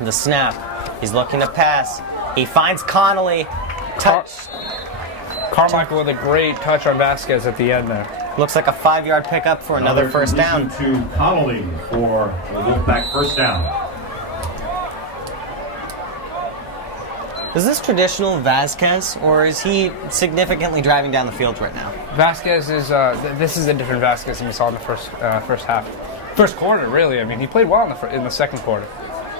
The snap. He's looking to pass. He finds Connolly. Touch. Carmichael with a great touch on Vasquez at the end there. Looks like a 5-yard pickup for another first down. To Connolly for the Wolfpack first down. Is this traditional Vasquez, or is he significantly driving down the field right now? Vasquez is, this is a different Vasquez than we saw in the first half. First quarter, really. I mean, he played well in the second quarter.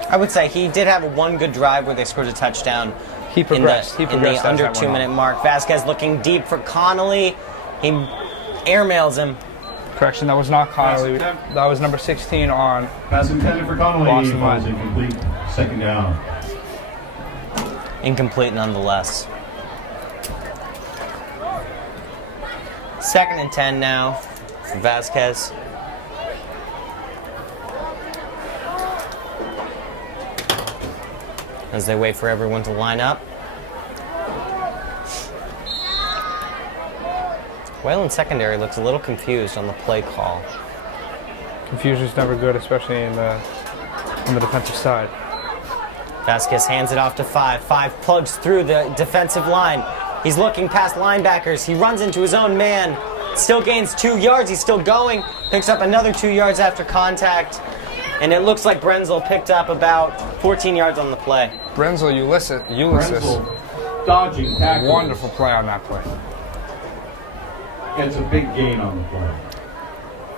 I would say he did have one good drive where they scored a touchdown. He progressed. In the under 2 minute mark. Vasquez looking deep for Connolly. He airmails him. Correction, that was not Connolly. That was number 16 on. Pass intended for Connolly. Boston Falls incomplete. Second down. Incomplete nonetheless. 2nd and 10 now for Vasquez. As they wait for everyone to line up. Wayland secondary looks a little confused on the play call. Confusion's never good, especially on the defensive side. Vasquez hands it off to 5. 5 plugs through the defensive line. He's looking past linebackers. He runs into his own man. Still gains 2 yards. He's still going. Picks up another 2 yards after contact. And it looks like Brenzel picked up about 14 yards on the play. Brenzel, Ulysses. Dodging tackle. Wonderful play on that play. It's a big gain on the play.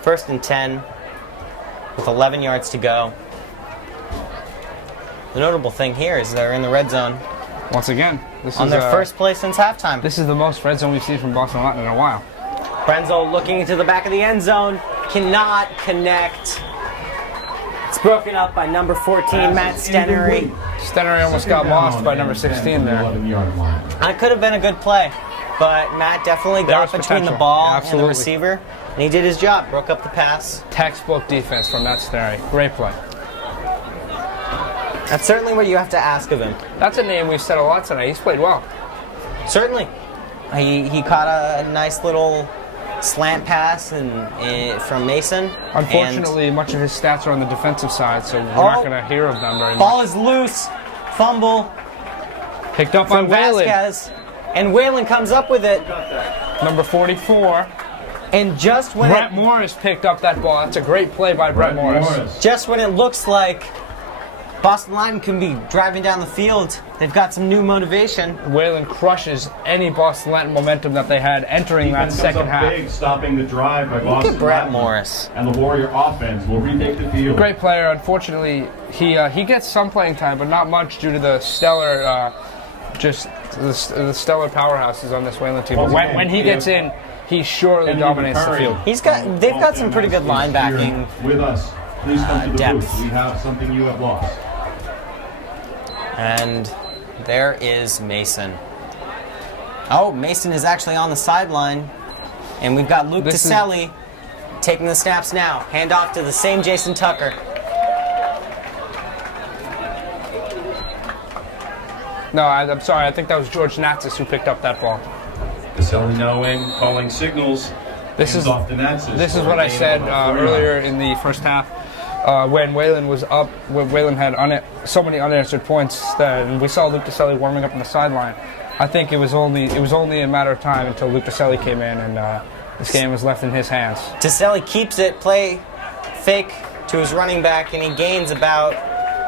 1st and 10 with 11 yards to go. The notable thing here is they're in the red zone. Once again, this on is their first play since halftime. This is the most red zone we've seen from Boston Latin in a while. Brenzel looking into the back of the end zone. Cannot connect. It's broken up by number 14, Matt Stenery. Stenery almost got lost by number 16 there. It could have been a good play, but Matt definitely got between the ball and the receiver, and he did his job. Broke up the pass. Textbook defense from Matt Stenery. Great play. That's certainly what you have to ask of him. That's a name we've said a lot tonight. He's played well. Certainly. He caught a nice little slant pass from Mason. Unfortunately, much of his stats are on the defensive side, so we're not going to hear of them very much. Ball is loose. Fumble. Picked up by Wayland. Vasquez. And Wayland comes up with it. Number 44. And just when Brett Morris picked up that ball. That's a great play by Brett Morris. Just when it looks like Boston Latin can be driving down the field, they've got some new motivation. Wayland crushes any Boston Latin momentum that they had entering that second half. Big, stopping the drive by Boston Look at Brett Latin. Morris. And the Warrior offense will retake the field. Great player. Unfortunately, he gets some playing time, but not much due to the stellar, the stellar powerhouses on this Wayland team. But when he gets in, he surely dominates the field. They've got some pretty good linebacking. With us, please come to the depth. booth. We have something you have lost. And there is Mason. Oh, Mason is actually on the sideline. And we've got Luke Tiselli taking the snaps now. Hand off to the same Jason Tucker. No, I'm sorry. I think that was George Natsis who picked up that ball. Tiselli now in, calling signals. This is off to Natsis what I said earlier in the first half. when Wayland was up, when Wayland had so many unanswered points, and we saw Luke DeSelli warming up on the sideline. I think it was only a matter of time until Luke DeSelli came in, and this game was left in his hands. DeSelli keeps it, play fake to his running back, and he gains about,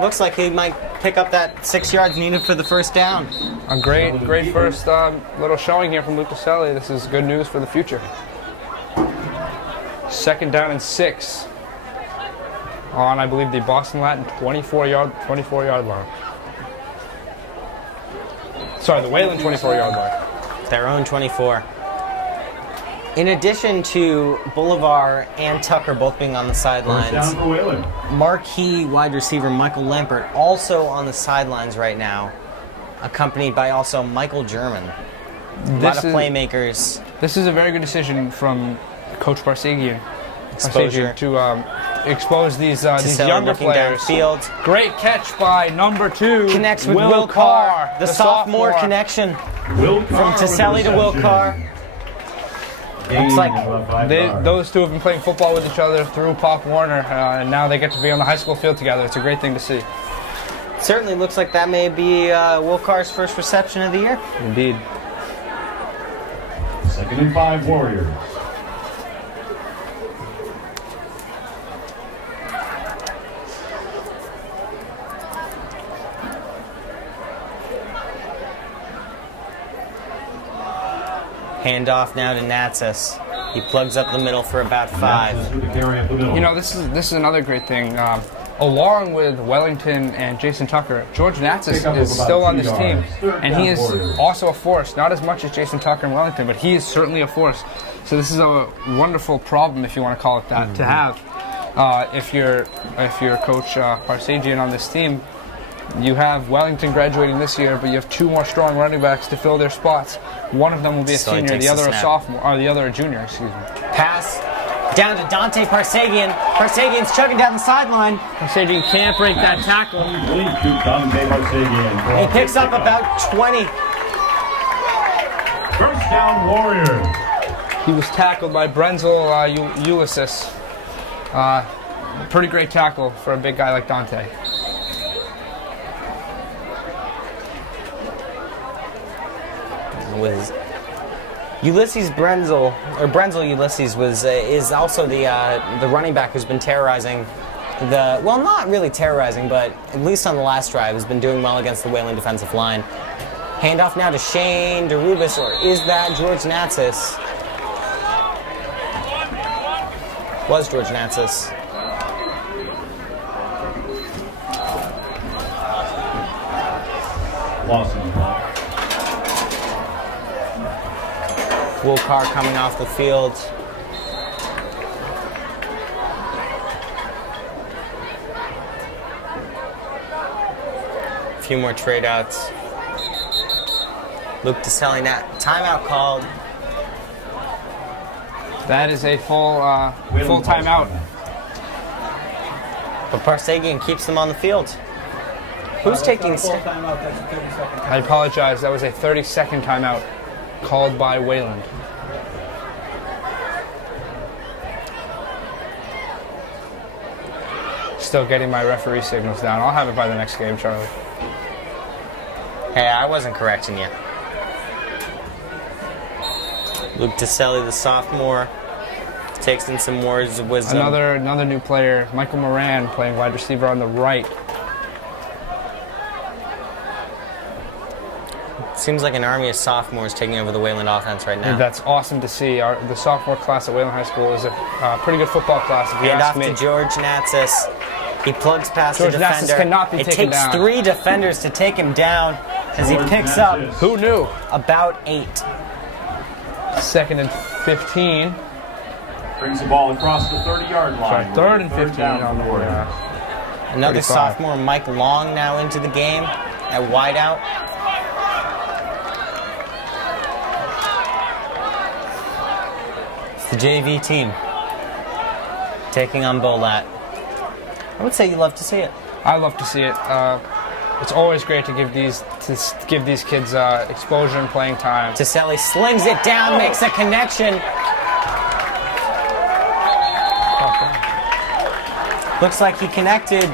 looks like he might pick up that 6 yards needed for the first down. A great first little showing here from Luke DeSelli. This is good news for the future. 2nd down and 6 on, I believe, the Boston Latin 24-yard line. Sorry, the Wayland 24-yard line. Their own 24. In addition to Bolivar and Tucker both being on the sidelines, First down for Wayland. marquee wide receiver Michael Lampert also on the sidelines right now, accompanied by also Michael German. A lot of playmakers. This is a very good decision from Coach Barsegian Exposure. to expose these younger looking players. downfield. Great catch by number 2. Connects with Will Carr, the sophomore connection Will from Carr with Tiselli to Will reception. Carr. Looks like Those two have been playing football with each other through Pop Warner, and now they get to be on the high school field together. It's a great thing to see. certainly looks like that may be Will Carr's first reception of the year. Indeed. 2nd and 5 Warriors. Handoff now to Natsis. He plugs up the middle for about 5. With the carry up the middle. You know, this is another great thing. Along with Wellington and Jason Tucker, George Natsis is still on this team, and he is also a force. Not as much as Jason Tucker and Wellington, but he is certainly a force. So this is a wonderful problem, if you want to call it that, to have. If you're Coach Parsegian on this team, you have Wellington graduating this year, but you have 2 more strong running backs to fill their spots. One of them will be a So he senior, takes the other the a snap. sophomore, or the other a junior. Excuse me. Pass down to Dante Parsegian. Parsegian's chugging down the sideline. Parsegian can't break that tackle. He picks up about 20. First down Warriors. He was tackled by Brenzel Ulysses. Pretty great tackle for a big guy like Dante. Was Ulysses Brenzel, or Brenzel Ulysses, is also the running back who's been terrorizing not really terrorizing, but at least on the last drive has been doing well against the Wayland defensive line. Handoff now to Shane DeRubis, or is that George Natsis? Was George Natsis. Lawson. Will Carr coming off the field. A few more trade outs. Luke DeSelli now. Timeout called. That is a full timeout. But Parsegian keeps them on the field. Who's taking I apologize. That was a 30-second timeout called by Wayland. Still getting my referee signals down. I'll have it by the next game, Charlie. Hey, I wasn't correcting you. Luke DeSelli, the sophomore, takes in some words of wisdom. Another new player, Michael Moran, playing wide receiver on the right. Seems like an army of sophomores taking over the Wayland offense right now. And that's awesome to see. The sophomore class at Wayland High School is a pretty good football class, if you Hand ask off me. to George Natsis. He plugs past George the defender. Natsis cannot be it taken takes down. 3 defenders to take him down as he picks up Who knew? about 8. 2nd and 15. Brings the ball across the 30-yard line. 3rd and 15 down on the for Warriors. Another 35. sophomore, Mike Long, now into the game at wideout. It's the JV team taking on Bolat. I would say you love to see it. I love to see it. It's always great to give these kids exposure and playing time. Tiselli slings it down, makes a connection. Looks like he connected.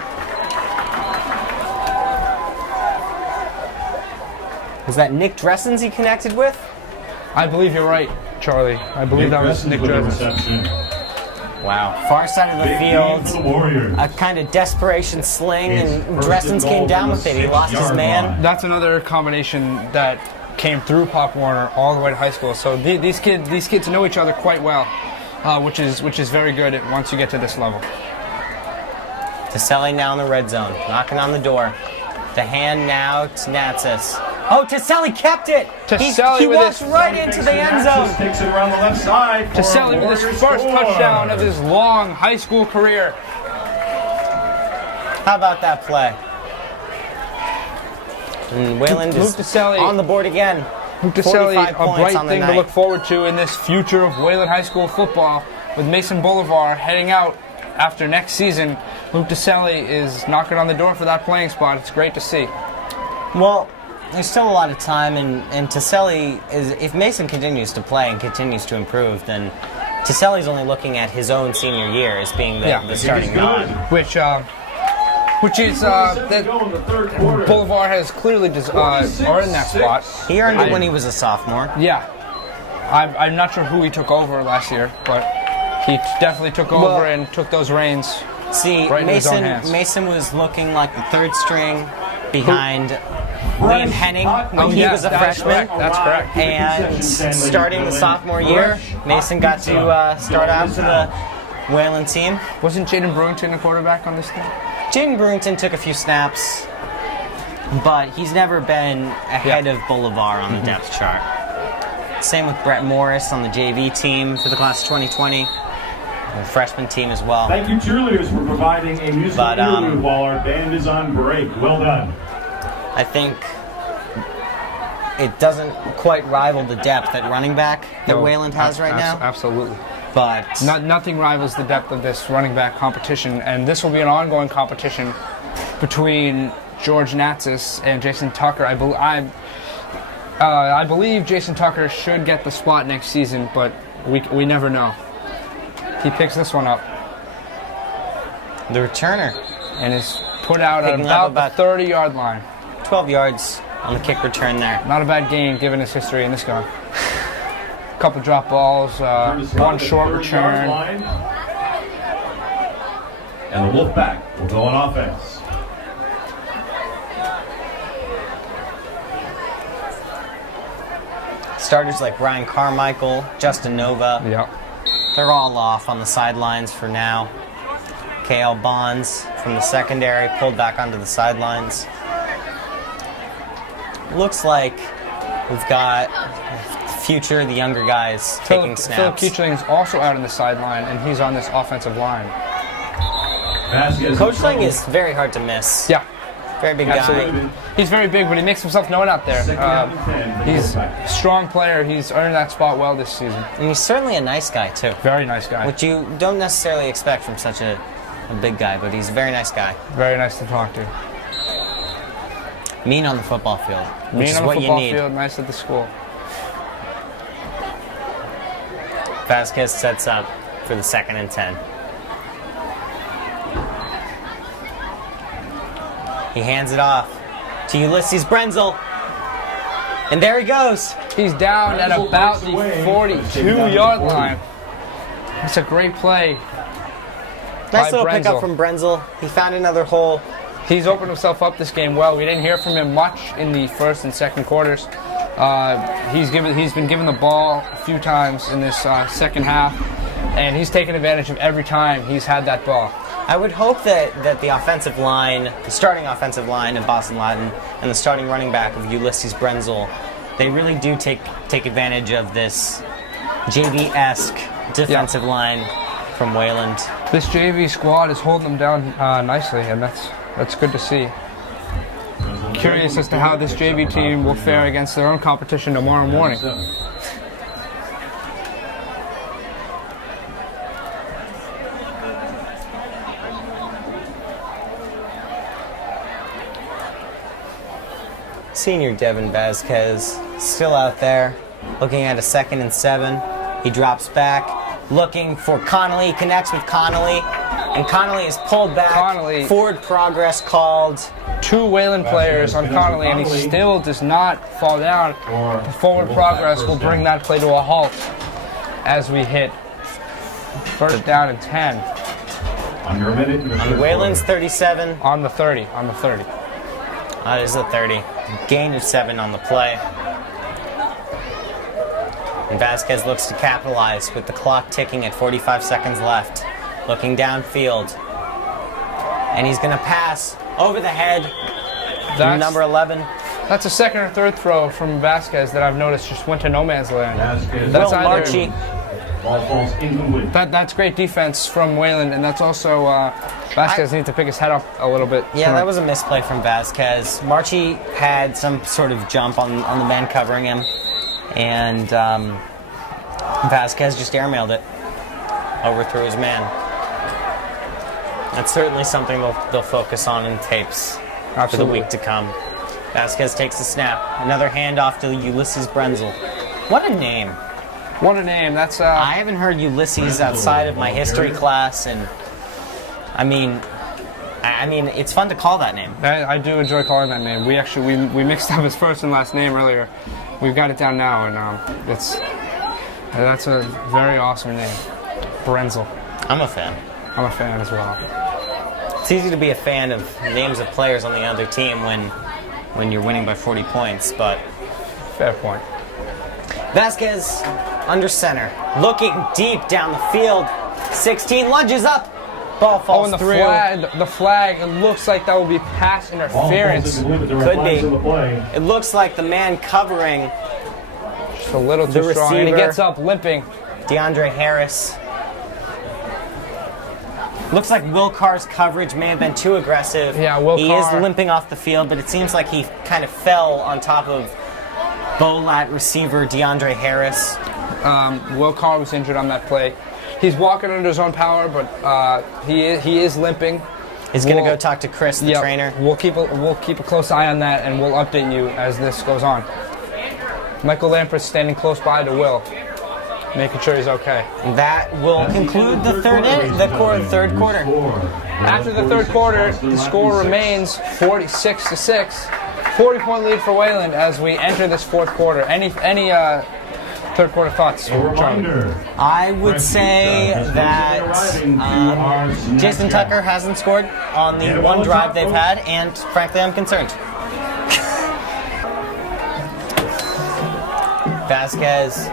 Was that Nick Dressens he connected with? I believe you're right, Charlie. I believe that was Nick Dressens. Wow. Far side of the Big field. lead for the Warriors. A kind of desperation sling, and Dressens came down with it. He lost his man. That's another combination that came through Pop Warner all the way to high school. So these kids know each other quite well, which is very good once you get to this level. Taselli now in the red zone, knocking on the door. The hand now to Natsis. Oh, Taselli kept it! Taselli he with walks his- right into the end zone. Takes it around the left side. for Taselli a with his Warriors first score. touchdown of his long high school career. How about that play? And Wayland is Luke Taselli- on the board again. Luke Taselli, 45 a points bright on the thing to night. look forward to in this future of Wayland High School football. With Mason Bolivar heading out after next season, Luke Taselli is knocking on the door for that playing spot. It's great to see. Well, there's still a lot of time, and Taselli is. If Mason continues to play and continues to improve, then Taselli's only looking at his own senior year as being the, Yeah. the He's starting good. nod. Which is Set to that go in the third quarter. Bolivar has clearly earned that spot. He earned it when he was a sophomore. Yeah, I'm not sure who he took over last year, but he definitely took over Well- and took those reins. See, Right in his own hands. Mason was looking like the third string behind Liam Henning when he was a that's freshman. correct. That's correct. And starting the sophomore year, Mason got to start out for the Wayland team. Wasn't Jaden Brewington the quarterback on this team? Jaden Brewington took a few snaps, but he's never been ahead of Bolivar on the depth chart. Same with Brett Morris on the JV team for the class of 2020, and the freshman team as well. Thank you, cheerleaders, for providing a musical But, interlude while our band is on break. Well done. I think it doesn't quite rival the depth at running back that No, Wayland has right now, Absolutely. but Nothing rivals the depth of this running back competition, and this will be an ongoing competition between George Natsis and Jason Tucker. I believe Jason Tucker should get the spot next season, but we never know. He picks this one up the returner, and is put out at Picking up about the 30-yard line. 12 yards on the kick return there. Not a bad gain given his history in this guy. Couple drop balls, one short 30-yard return. line. And the Wolfpack will go on offense. Starters like Ryan Carmichael, Justin Nova, Yeah. they're all off on the sidelines for now. KL Bonds from the secondary pulled back onto the sidelines. Looks like we've got the future, the younger guys taking Philip snaps. Keachling is also out on the sideline, and he's on this offensive line. Vasquez Coach in Lang trouble. is very hard to miss. Yeah, Very big absolutely. guy. He's very big, but he makes himself known out there. Second down and 10 for the He's a Wolfpack. strong player. He's earned that spot well this season. And he's certainly a nice guy, too. Very nice guy. Which you don't necessarily expect from such a big guy, but he's a very nice guy. Very nice to talk to. Mean on the football field, which Mean is on the what you football need. field, nice at the school. Vasquez sets up for the 2nd and 10. He hands it off to Ulysses Brenzel. And there he goes. He's down at Brenzel about breaks the away. 42-yard line. It's a great play. Nice by little pickup Brenzel. from Brenzel. He found another hole. He's opened himself up this game well. We didn't hear from him much in the first and second quarters. He's been given the ball a few times in this second half, and he's taken advantage of every time he's had that ball. I would hope that the offensive line, the starting offensive line of Boston Latin, and the starting running back of Ulysses Brenzel, they really do take advantage of this JV-esque defensive line from Wayland. This JV squad is holding them down nicely, and that's good to see. Curious as to how this JV team will fare against their own competition tomorrow morning. Senior Devin Vasquez still out there, looking at a 2nd and 7. He drops back, looking for Connolly, connects with Connolly, And Connolly is pulled back. Connolly. Forward progress called. 2 Wayland players on Connolly, and he still does not fall down. The forward progress will bring that play to a halt as we hit first down and 10. Under a minute. On Wayland's 37. On the 30. That is the 30. Gain of 7 on the play. And Vasquez looks to capitalize with the clock ticking at 45 seconds left. Looking downfield. And he's going to pass over the head. Number 11. That's a second or third throw from Vasquez that I've noticed just went to no man's land. That's Will either- Marchie. Ball falls incomplete. That's great defense from Wayland, and that's also Vasquez needs to pick his head up a little bit. Yeah, that was a misplay from Vasquez. Marchie had some sort of jump on the man covering him, and Vasquez just airmailed it. Overthrew his man. That's certainly something they'll focus on in tapes for the Absolutely. week to come. Vasquez takes the snap. Another handoff to Ulysses Brenzel. What a name. What a name. That's I haven't heard Ulysses outside of my history class, and I mean, it's fun to call that name. I do enjoy calling that name. We mixed up his first and last name earlier. We've got it down now, and that's a very awesome name, Brenzel. I'm a fan. I'm a fan as well. It's easy to be a fan of names of players on the other team when you're winning by 40 points, but Fair point. Vasquez under center, looking deep down the field. 16 lunges up. Ball falls And the through. flag, it looks like that will be pass interference. Could be. It looks like the man covering Just a little too The strong. And he receiver. gets up limping. DeAndre Harris. Looks like Will Carr's coverage may have been too aggressive. Yeah, Will He Carr. is limping off the field, but it seems like he kind of fell on top of Bolat receiver DeAndre Harris. Will Carr was injured on that play. He's walking under his own power, but he is limping. He's going to go talk to Chris, the Yep, trainer. We'll keep a close eye on that, and we'll update you as this goes on. Michael Lampert's standing close by to Will, making sure he's okay. That will conclude the third quarter. After the third quarter, the score remains 46-6. 40-point lead for Wayland as we enter this fourth quarter. Any third quarter thoughts, Charlie? I would say that Jason Tucker hasn't scored on the one drive they've had, and frankly, I'm concerned. Vasquez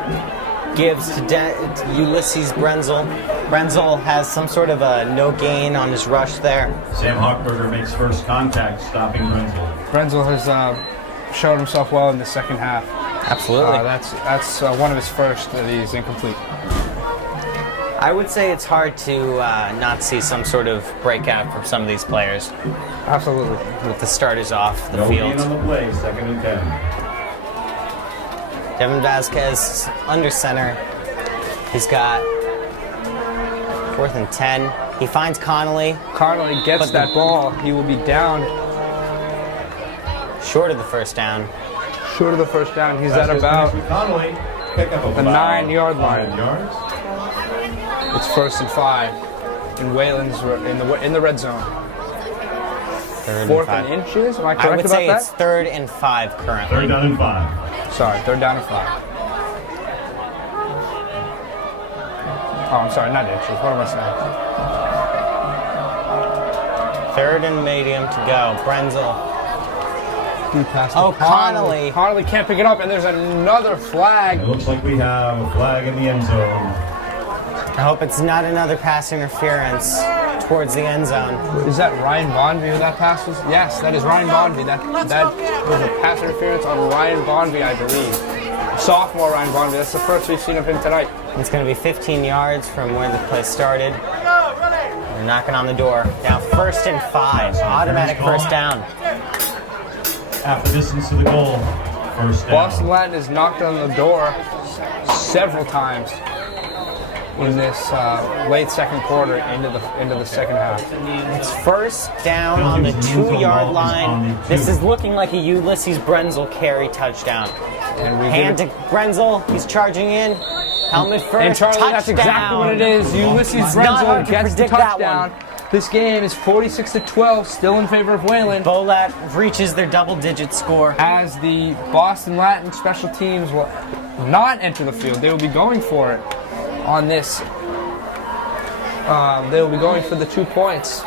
gives to Ulysses Brenzel. Brenzel has some sort of a no gain on his rush there. Sam Hochberger makes first contact, stopping Brenzel. Brenzel has showed himself well in the second half. Absolutely. That's one of his first that he's incomplete. I would say it's hard to not see some sort of breakout from some of these players Absolutely. with the starters off the No field. gain on the play, 2nd and 10. Devin Vasquez under center. He's got 4th and 10. He finds Connolly Connolly gets But that ball. He will be down short of the first down. short of the first down. He's at about Connolly, pick up the 9-yard line. 5 yards. It's 1st and 5. And Wayland's in the red zone. 3rd 4th and 5. and inches. Am I I correct would about say that? it's 3rd and 5 currently. 3rd down and 5. Sorry, 3rd down and 5. Oh, I'm sorry, not inches. What am I saying? 3rd and medium to go. Brenzel. Oh, Connolly. Connolly can't pick it up, and there's another flag. It looks like we have a flag in the end zone. I hope it's not another pass interference towards the end zone. Is that Ryan Bonvie who that pass was? Yes, that is Ryan Bonvie. That was a pass interference on Ryan Bonvie, I believe. Sophomore Ryan Bonvie. That's the first we've seen of him tonight. It's going to be 15 yards from where the play started. They're knocking on the door. Now 1st and 5. Automatic first down. Half the distance to the goal. First down. Boston Latin has knocked on the door several times in this late second quarter into the second half. It's 1st down on the 2-yard line. This is looking like a Ulysses Brenzel carry touchdown. And we Hand to give it, Brenzel. He's charging in. Helmet first. and Charlie, touchdown. that's exactly what it is. Ulysses It's not hard Brenzel to gets the predict that touchdown. one. This game is 46-12, still in favor of Wayland. Bolat reaches their double-digit score. As the Boston Latin special teams will not enter the field, they will be going for it on this. They will be going for the 2 points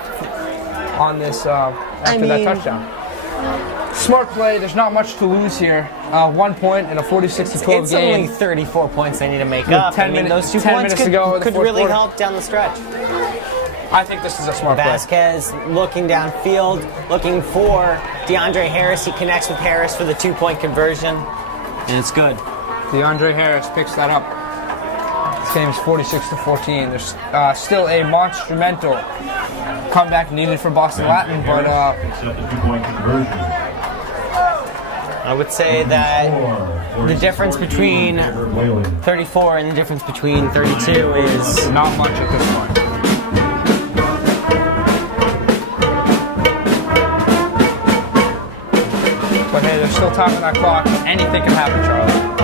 on this after that touchdown. Smart play. There's not much to lose here. 1 point in a 46-12 It's game. only 34 points they need to make up. 10 minutes- those 2 10 points minutes to go in the could fourth really quarter. help down the stretch. I think this is a smart play. Vasquez looking downfield, looking for DeAndre Harris. He connects with Harris for the 2-point conversion, and it's good. DeAndre Harris picks that up. This game is 46-14. There's still a monumental comeback needed for Boston Latin, but Picks up the 2-point conversion. I would say that the difference between 34 and the difference between 32 is not much at this point. But hey, there's still time on that clock. Anything can happen, Charlie.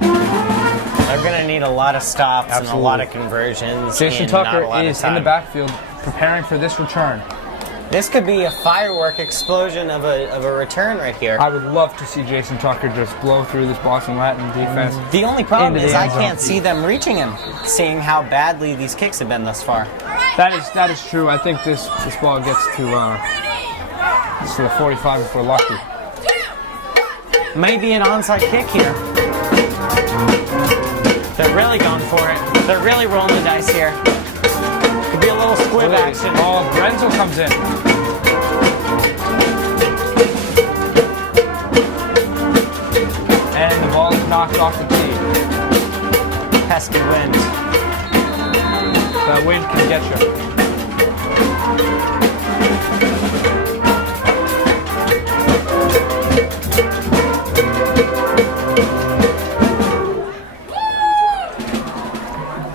they're going to need a lot of stops and a Absolutely. lot of conversions. Jason in not Tucker a lot of is in the time. backfield preparing for this return. This could be a firework explosion of a return right here. I would love to see Jason Tucker just blow through this Boston Latin defense. The only problem into the is I end zone. can't see them reaching him, seeing how badly these kicks have been thus far. That is true. I think this ball gets to the 45 if we're lucky. Maybe an onside kick here. They're really going for it. They're really rolling the dice here. Could be a little squib action. Oh, Brenzel comes in. And the ball is knocked off the tee. Pesky wind. The wind can get you.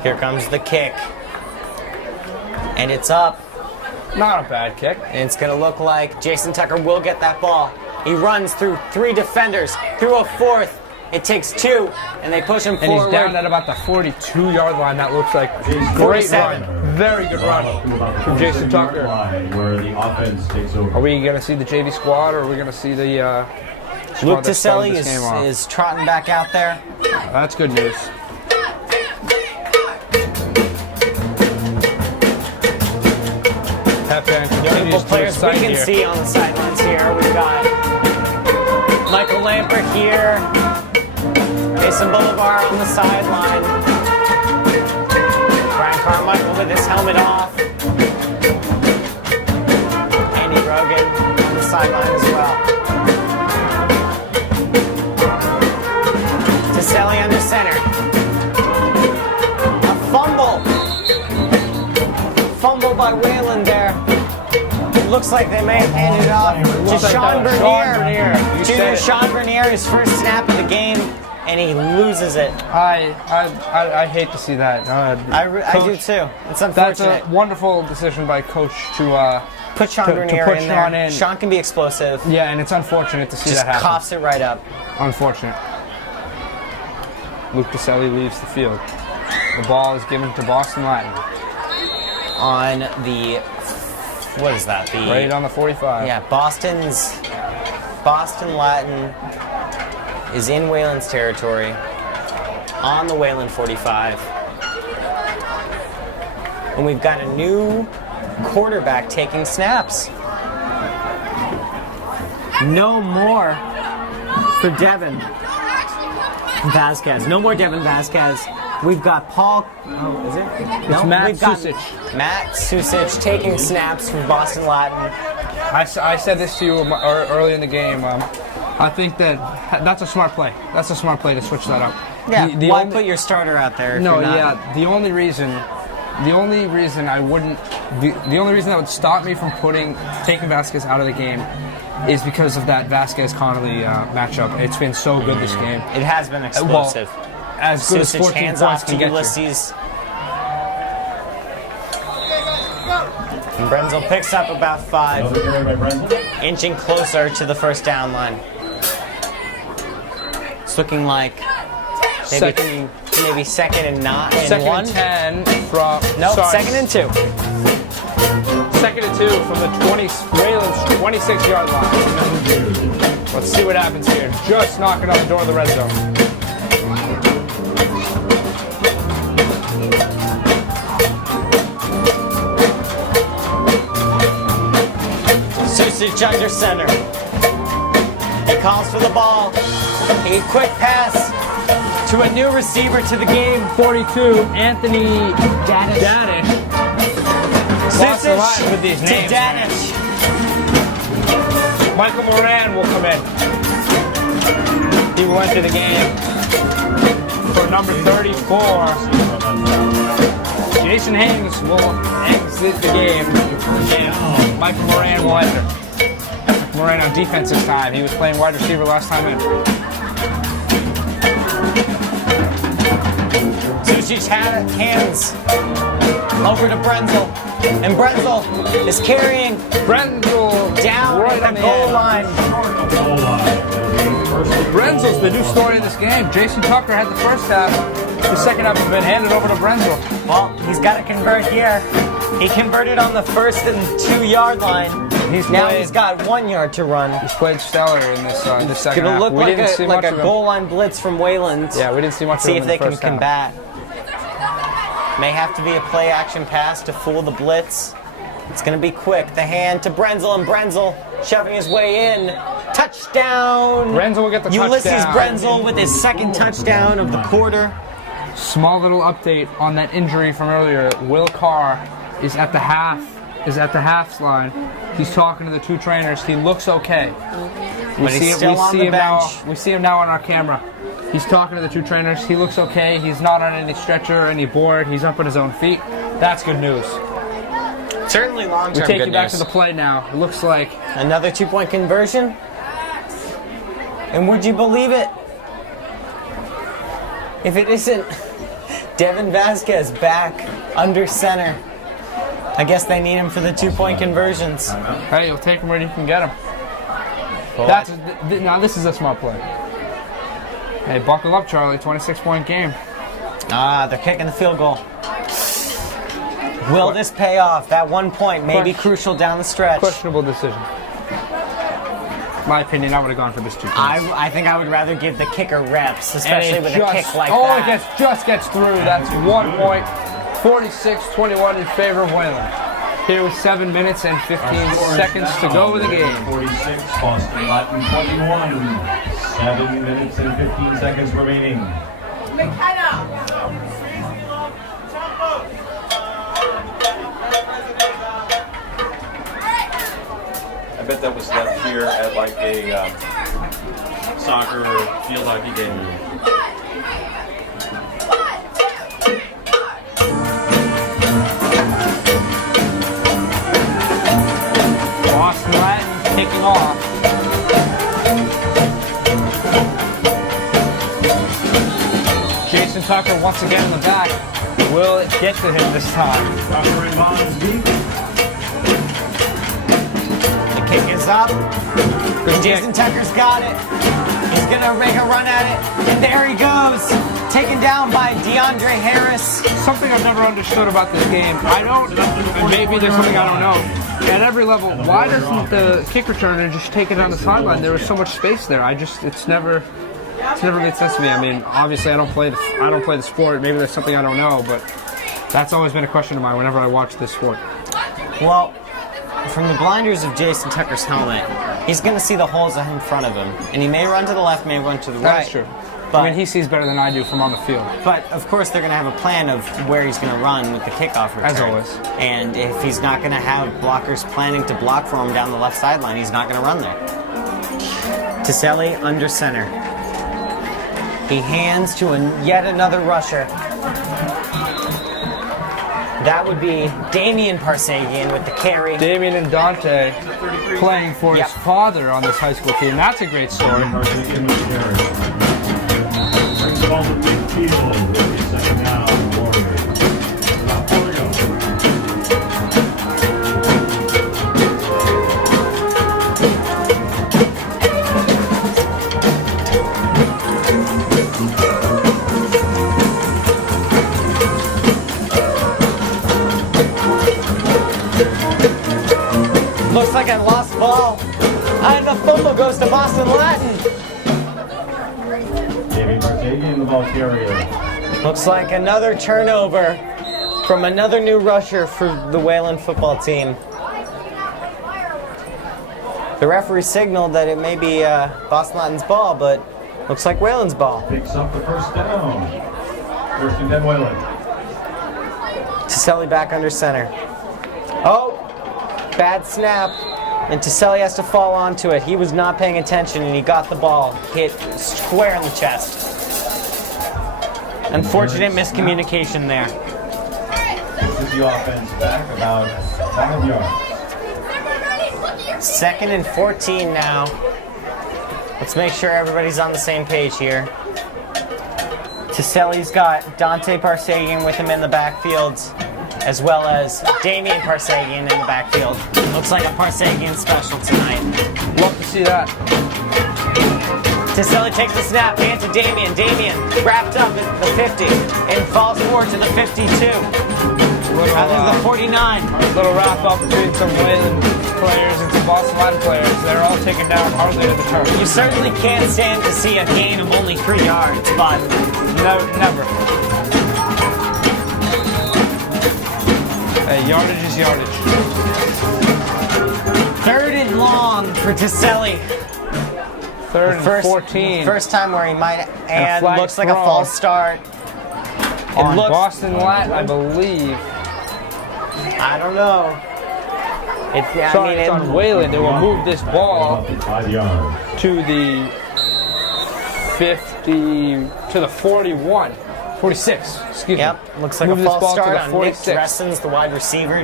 Here comes the kick. And it's up. Not a bad kick. And it's going to look like Jason Tucker will get that ball. He runs through 3 defenders, through a 4th. It takes 2, and they push him And forward. he's down at about the 42-yard line. That looks like great 47. run. Very good run from Jason Tucker. Where the offense takes over. Are we going to see the JV squad, or are we going to see the squad Luke that started Tiselli this game off? is trotting back out there. That's good news. Pep continues Notable to players we excite can here. see on the sidelines here. We've got Michael Lampert here. Mason Bolivar on the sideline. Brian Carmichael with his helmet off. Andy Rogan on the sideline as well. Tiselli under center. A fumble. Fumble by Wayland there. Looks like they may have handed it off to Sean Bernier. You said it. Sean Bernier, his first snap of the game, and he loses it. I hate to see that. I do too. It's That's unfortunate. a wonderful decision by coach to Put Sean to Bernier put in Sean there. in. Sean can be explosive. yeah, and it's unfortunate to see Just that happen. coughs it right up. Unfortunate. Luke Tiselli leaves the field. The ball is given to Boston Latin. On the, what is that? The Right on the 45. Yeah, Boston Latin is in Wayland's territory on the Wayland 45. And we've got a new quarterback taking snaps. No more for Devin Vasquez. No more Devin Vasquez. We've got Paul. Oh, is it? No, Matt we've got Susich. Matt Susich taking snaps for Boston Latin. I said this to you early in the game. I think that's a smart play. That's a smart play to switch that up. Yeah, The why only- put your starter out there? If No, you're not, yeah. The only reason I wouldn't, the only reason that would stop me from taking Vasquez out of the game is because of that Vasquez-Connolly matchup. It's been so good this game. It has been explosive. As good as Susich 14 hands points off can to get you. Ulysses. And Brenzel picks up about 5, Another carry by Brenzel. inching closer to the first down line. It's looking like maybe maybe second and not and Second 1. and 10 from. Nope, sorry, second and 2. Second and 2 from the Wayland's 26-yard line. Let's see what happens here. Just knocking on the door of the red zone. Susich under center. He calls for the ball. A quick pass to a new receiver to the game. 42, Anthony Dadish. Lost the line Susich with these to names. Dadish. Michael Moran will come in. He will enter the game for number 34. Jason Haynes will exit the game, and Michael Moran will enter. Moran on defense this time. He was playing wide receiver last time in. Susich hands over to Brenzel. And Brenzel is carrying Brenzel down right at on the the goal end. line. Brenzel's the new story of this game. Jason Tucker had the first half. The second half has been handed over to Brenzel. Well, he's got to convert here. He converted on the 1st and 2-yard line. Now he's got 1 yard to run. He's played stellar in this second It's half. gonna look We like didn't see a much of him. goal line blitz from Wayland. Yeah, we didn't see much See of if him they in the can first half. combat. May have to be a play action pass to fool the blitz. It's going to be quick. The hand to Brenzel, and Brenzel shoving his way in. Touchdown! Brenzel will get the Ulysses touchdown. Brenzel with his second touchdown of the quarter. Small little update on that injury from earlier. Will Carr is at the half line. He's talking to the two trainers. He looks okay. But he's still on the bench. We see him now on our camera. He's talking to the two trainers. He looks okay. He's not on any stretcher or any board. He's up on his own feet. That's good news. Certainly We long-term take good you back news. to the play now. It looks like Another 2-point conversion. And would you believe it? If it isn't Devin Vasquez back under center. I guess they need him for the 2-point conversions. hey, you'll take him where you can get him. Now this is a smart play. Hey, buckle up, Charlie. 26-point game. They're kicking the field goal. Will this pay off? That 1 point may be crucial down the stretch. Questionable decision. My opinion, I would have gone for this 2 points. I think I would rather give the kicker reps, especially with a kick like it that. just gets through. That's 1 point. 46-21 in favor of Wayland. Here with 7 minutes and 15 seconds to go in the game. 46, Boston Latin 21. 7 minutes and 15 seconds remaining. I bet that was left here at like a soccer or field hockey game. Boston Latin kicking off. Jason Tucker once again in the back. Will it get to him this time? The kick is up. Jason Tucker's got it. He's going to make a run at it. And there he goes. Taken down by DeAndre Harris. Something I've never understood about this game. Maybe there's something I don't know. At every level, why doesn't the kick returner just take it down the sideline? There was so much space there. It's never made sense to me. I mean, obviously I don't play the sport. Maybe there's something I don't know, but that's always been a question of mine whenever I watch this sport. Well, from the blinders of Jason Tucker's helmet, he's going to see the holes in front of him. And he may run to the left, may run to the right. That's true. But, I mean, he sees better than I do from on the field. But, of course, they're going to have a plan of where he's going to run with the kickoff return. As always. And if he's not going to have blockers planning to block for him down the left sideline, he's not going to run there. Tiselli under center. He hands to yet another rusher. That would be Damian Parsagian with the carry. Damian and Dante playing for his father on this high school team. That's a great story. Brings it all to midfield. Second down, Warriors. About 4 to go. like I lost the ball. And the fumble goes to Boston Latin. David Partagian, the ball carrier. Looks like another turnover from another new rusher for the Wayland football team. The referee signaled that it may be Boston Latin's ball, but looks like Wayland's ball. Picks up the first down. First and 10 Wayland. Tiselli back under center. Oh, bad snap. And Tiselli has to fall onto it. He was not paying attention and he got the ball hit square in the chest. Unfortunate miscommunication there. This is the offense back about 5 yards. 2nd and 14 now. Let's make sure everybody's on the same page here. Tiselli's got Dante Parsagian with him in the backfield, as well as Damian Parsagian in the backfield. Looks like a Parsagian special tonight. Love to see that. Tiselli takes the snap, hand to Damian. Damian wrapped up at the 50 and falls forward to the 52. Rather the 49. Little wrap up between some Wayland players and some Boston Latin players. They're all taken down hardly to the turf. You certainly can't stand to see a gain of only 3 yards, but No, never. Hey, yardage is yardage. 3rd and long for Tiselli. 3rd and 14. First time where he might, and flag looks like a throw. false start. On looks- Boston Latin, I believe. I don't know. Sorry, it's on Wayland. They will move this ball 5 yards. to the 50, to the 41. 46, excuse Yep, me. looks like Move a this false ball to start the on 46. Nick Dressens, the wide receiver,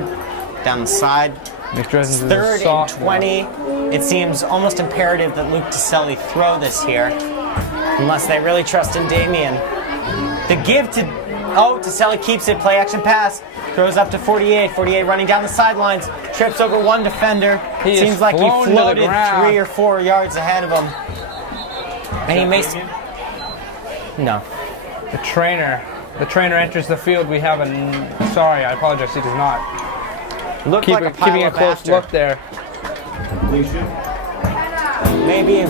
down the side. Nick Dressens is a 3rd and sophomore. 20. It seems almost imperative that Luke Tiselli throw this here, unless they really trust in Damian. The give to, Tiselli keeps it, play action pass, throws up to 48. 48 running down the sidelines, trips over one defender. He Seems is like he flown to the floated ground. 3 or 4 yards ahead of him. And he makes, no. The trainer enters the field. We have sorry, I apologize, he does not. Looked like a pile Keeping a of close after. look there. Completion. Maybe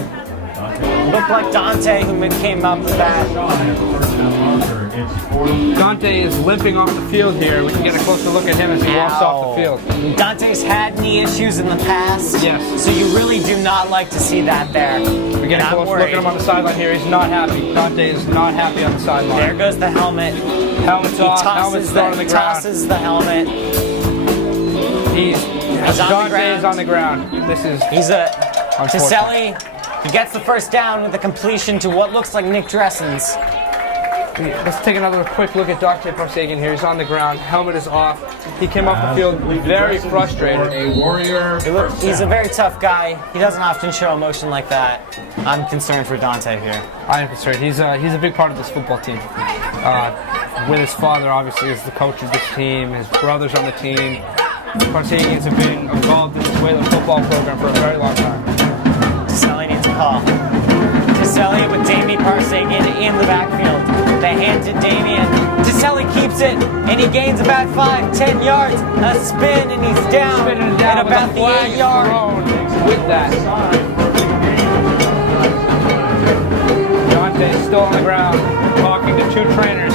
looked like Dante who came up with that. Shy of the first down marker. It's 40. Dante is limping off the field here. We can get a closer look at him as he walks off the field. Dante's had knee issues in the past. Yes. So you really do not like to see that there. We get a close look at him on the sideline here. He's not happy. Dante is not happy on the sideline. There goes the helmet. Helmet's He off. Helmet's thrown on the ground. tosses the helmet. He's on the Dante ground. is on the ground. This is He's unfortunate. Tiselli. He gets the first down with the completion to what looks like Nick Dressens. Let's take another quick look at Dante Parsagian here. He's on the ground. Helmet is off. He came off the field very frustrated. A Warrior. He's a very tough guy. He doesn't often show emotion like that. I'm concerned for Dante here. I am concerned. He's a big part of this football team. With his father, obviously, is the coach of this team. His brother's on the team. Parsagians have been involved in this Wayland football program for a very long time. Tiselli needs a call. Tiselli with Damian Parsagian in the backfield. They hand to Damian. Tiselli keeps it, and he gains about 5-10 yards. A spin, and he's down, Spinning down at with about a the flag 8 yard. thrown with that. Dante is still on the ground, talking to 2 trainers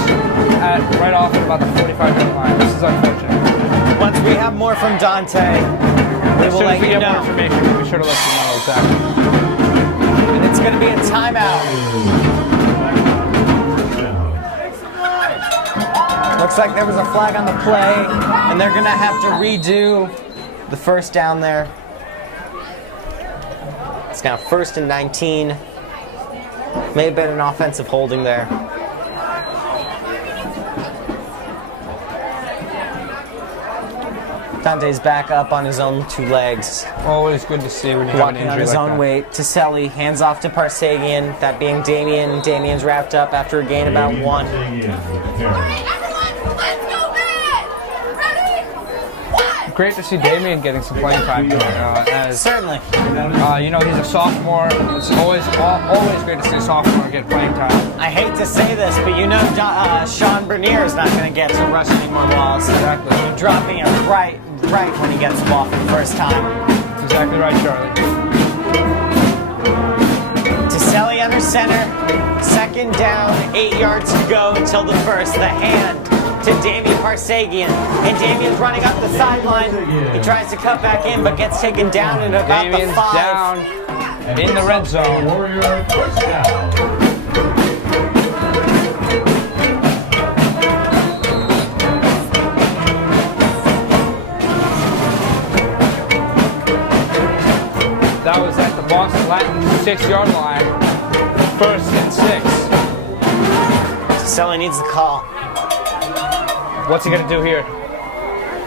right off at about the 45-yard line. This is unfortunate. Once we have more from Dante, we As will soon let as we you get more know. information, we'll be sure to let you know exactly. And it's going to be a timeout. Looks like there was a flag on the play, and they're going to have to redo the first down there. It's now 1st and 19. May have been an offensive holding there. Dante's back up on his own 2 legs, Always good to see when you have an walking injury on his like own that. weight. Tiselli hands off to Parsagian, that being Damian. Damian's wrapped up after a gain about 1. Great to see Damian getting some playing time here. Certainly. He's a sophomore. It's always great to see a sophomore get playing time. I hate to say this, but Sean Bernier is not going to get to rush any more balls. Exactly. Dropping it right when he gets the ball for the first time. exactly right, Charlie. Selly under center, 2nd down, 8 yards to go until the first. The hand to Damian Parsagian, and Damian's running up the sideline. He tries to cut back in, but gets taken down at about Damian's the 5. down in the red zone. Warrior first down. That was at the Boston Latin 6-yard line. 1st and 6. Selly needs the call. What's he gonna do here?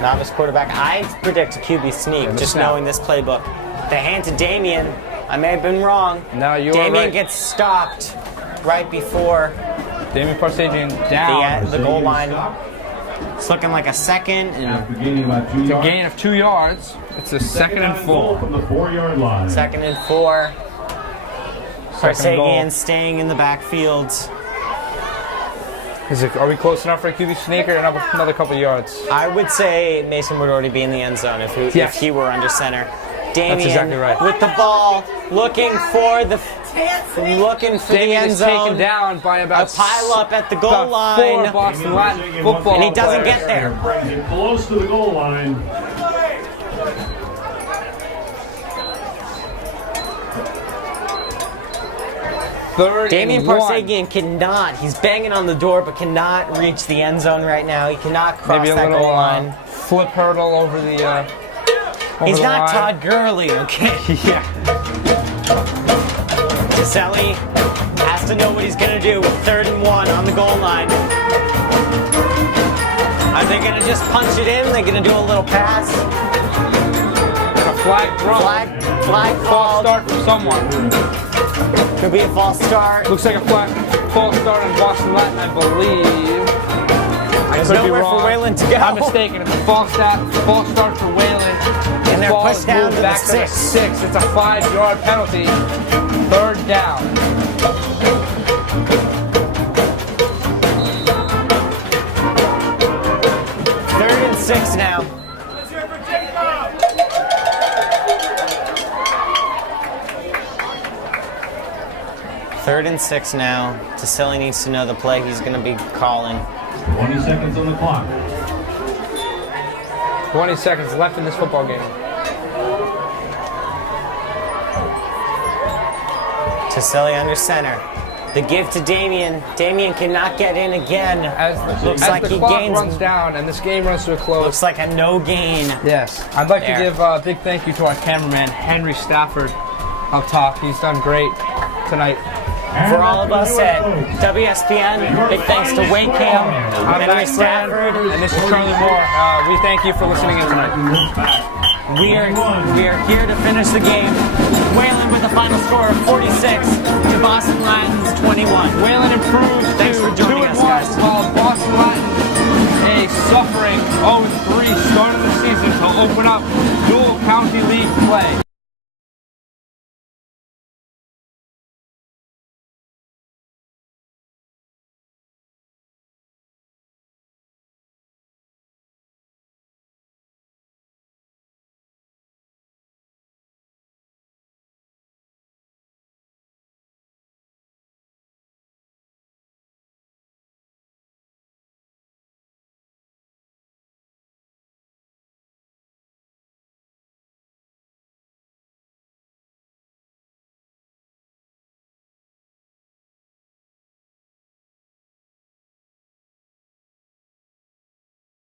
Novice quarterback. I predict a QB sneak, just snap. knowing this playbook. The hand to Damian. I may have been wrong. No, you are Damian right. gets stopped right before Damian Parsagian down. the goal line. It's looking like a 2nd and It's a gain of 2 yards. It's a 2nd and 4. From the 4-yard line. 2nd and 4. Second and goal. Parsagian staying in the backfield. Are we close enough for a QB sneak or another couple yards? I would say Mason would already be in the end zone if he were under center. Damian exactly right. with the ball, looking for the Damian end is zone. taken down by A about pile up at the goal about line. 4 Boston Latin football And he doesn't players. get there. Brings it close to the goal line. Third Damian and 1. Parsagian cannot. He's banging on the door, but cannot reach the end zone right now. He cannot cross Maybe a that little goal line. flip hurdle over the. Over He's the not line. Todd Gurley, okay? Yeah. Selly has to know what he's gonna do with 3rd and 1 on the goal line. Are they gonna just punch it in? They're gonna do a little pass. And a flag thrown. Flag False called. start for someone. Could be a false start. Looks like a false start in Boston Latin, I believe. There's Could be nowhere for wrong. Wayland to go. I'm mistaken. It's a false start for Wayland. And they're Ball pushed is down moved to the back 6. 6. It's a 5-yard penalty. 3rd down. Third and 6 now. Let's hear it for Jacob. Third and 6 now. Tassili needs to know the play he's going to be calling. 20 seconds on the clock. 20 seconds left in this football game. Tassili under center. The give to Damian. Damian cannot get in again. Looks As like the he clock gains. runs down and this game runs to a close. Looks like a no gain. Yes. I'd like There. to give a big thank you to our cameraman, Henry Stafford, up top. He's done great tonight. For all of us at WSPN, big thanks to Waycam, I'm Henry Max Brand, Stafford. and this is Charlie Moore. We thank you for listening in tonight. We are here to finish the game. Wayland with a final score of 46 to Boston Latin's 21. Wayland improves Thanks to for joining 2-1, us, guys. while Boston Latin, a suffering 0-3 start of the season to open up dual county league play.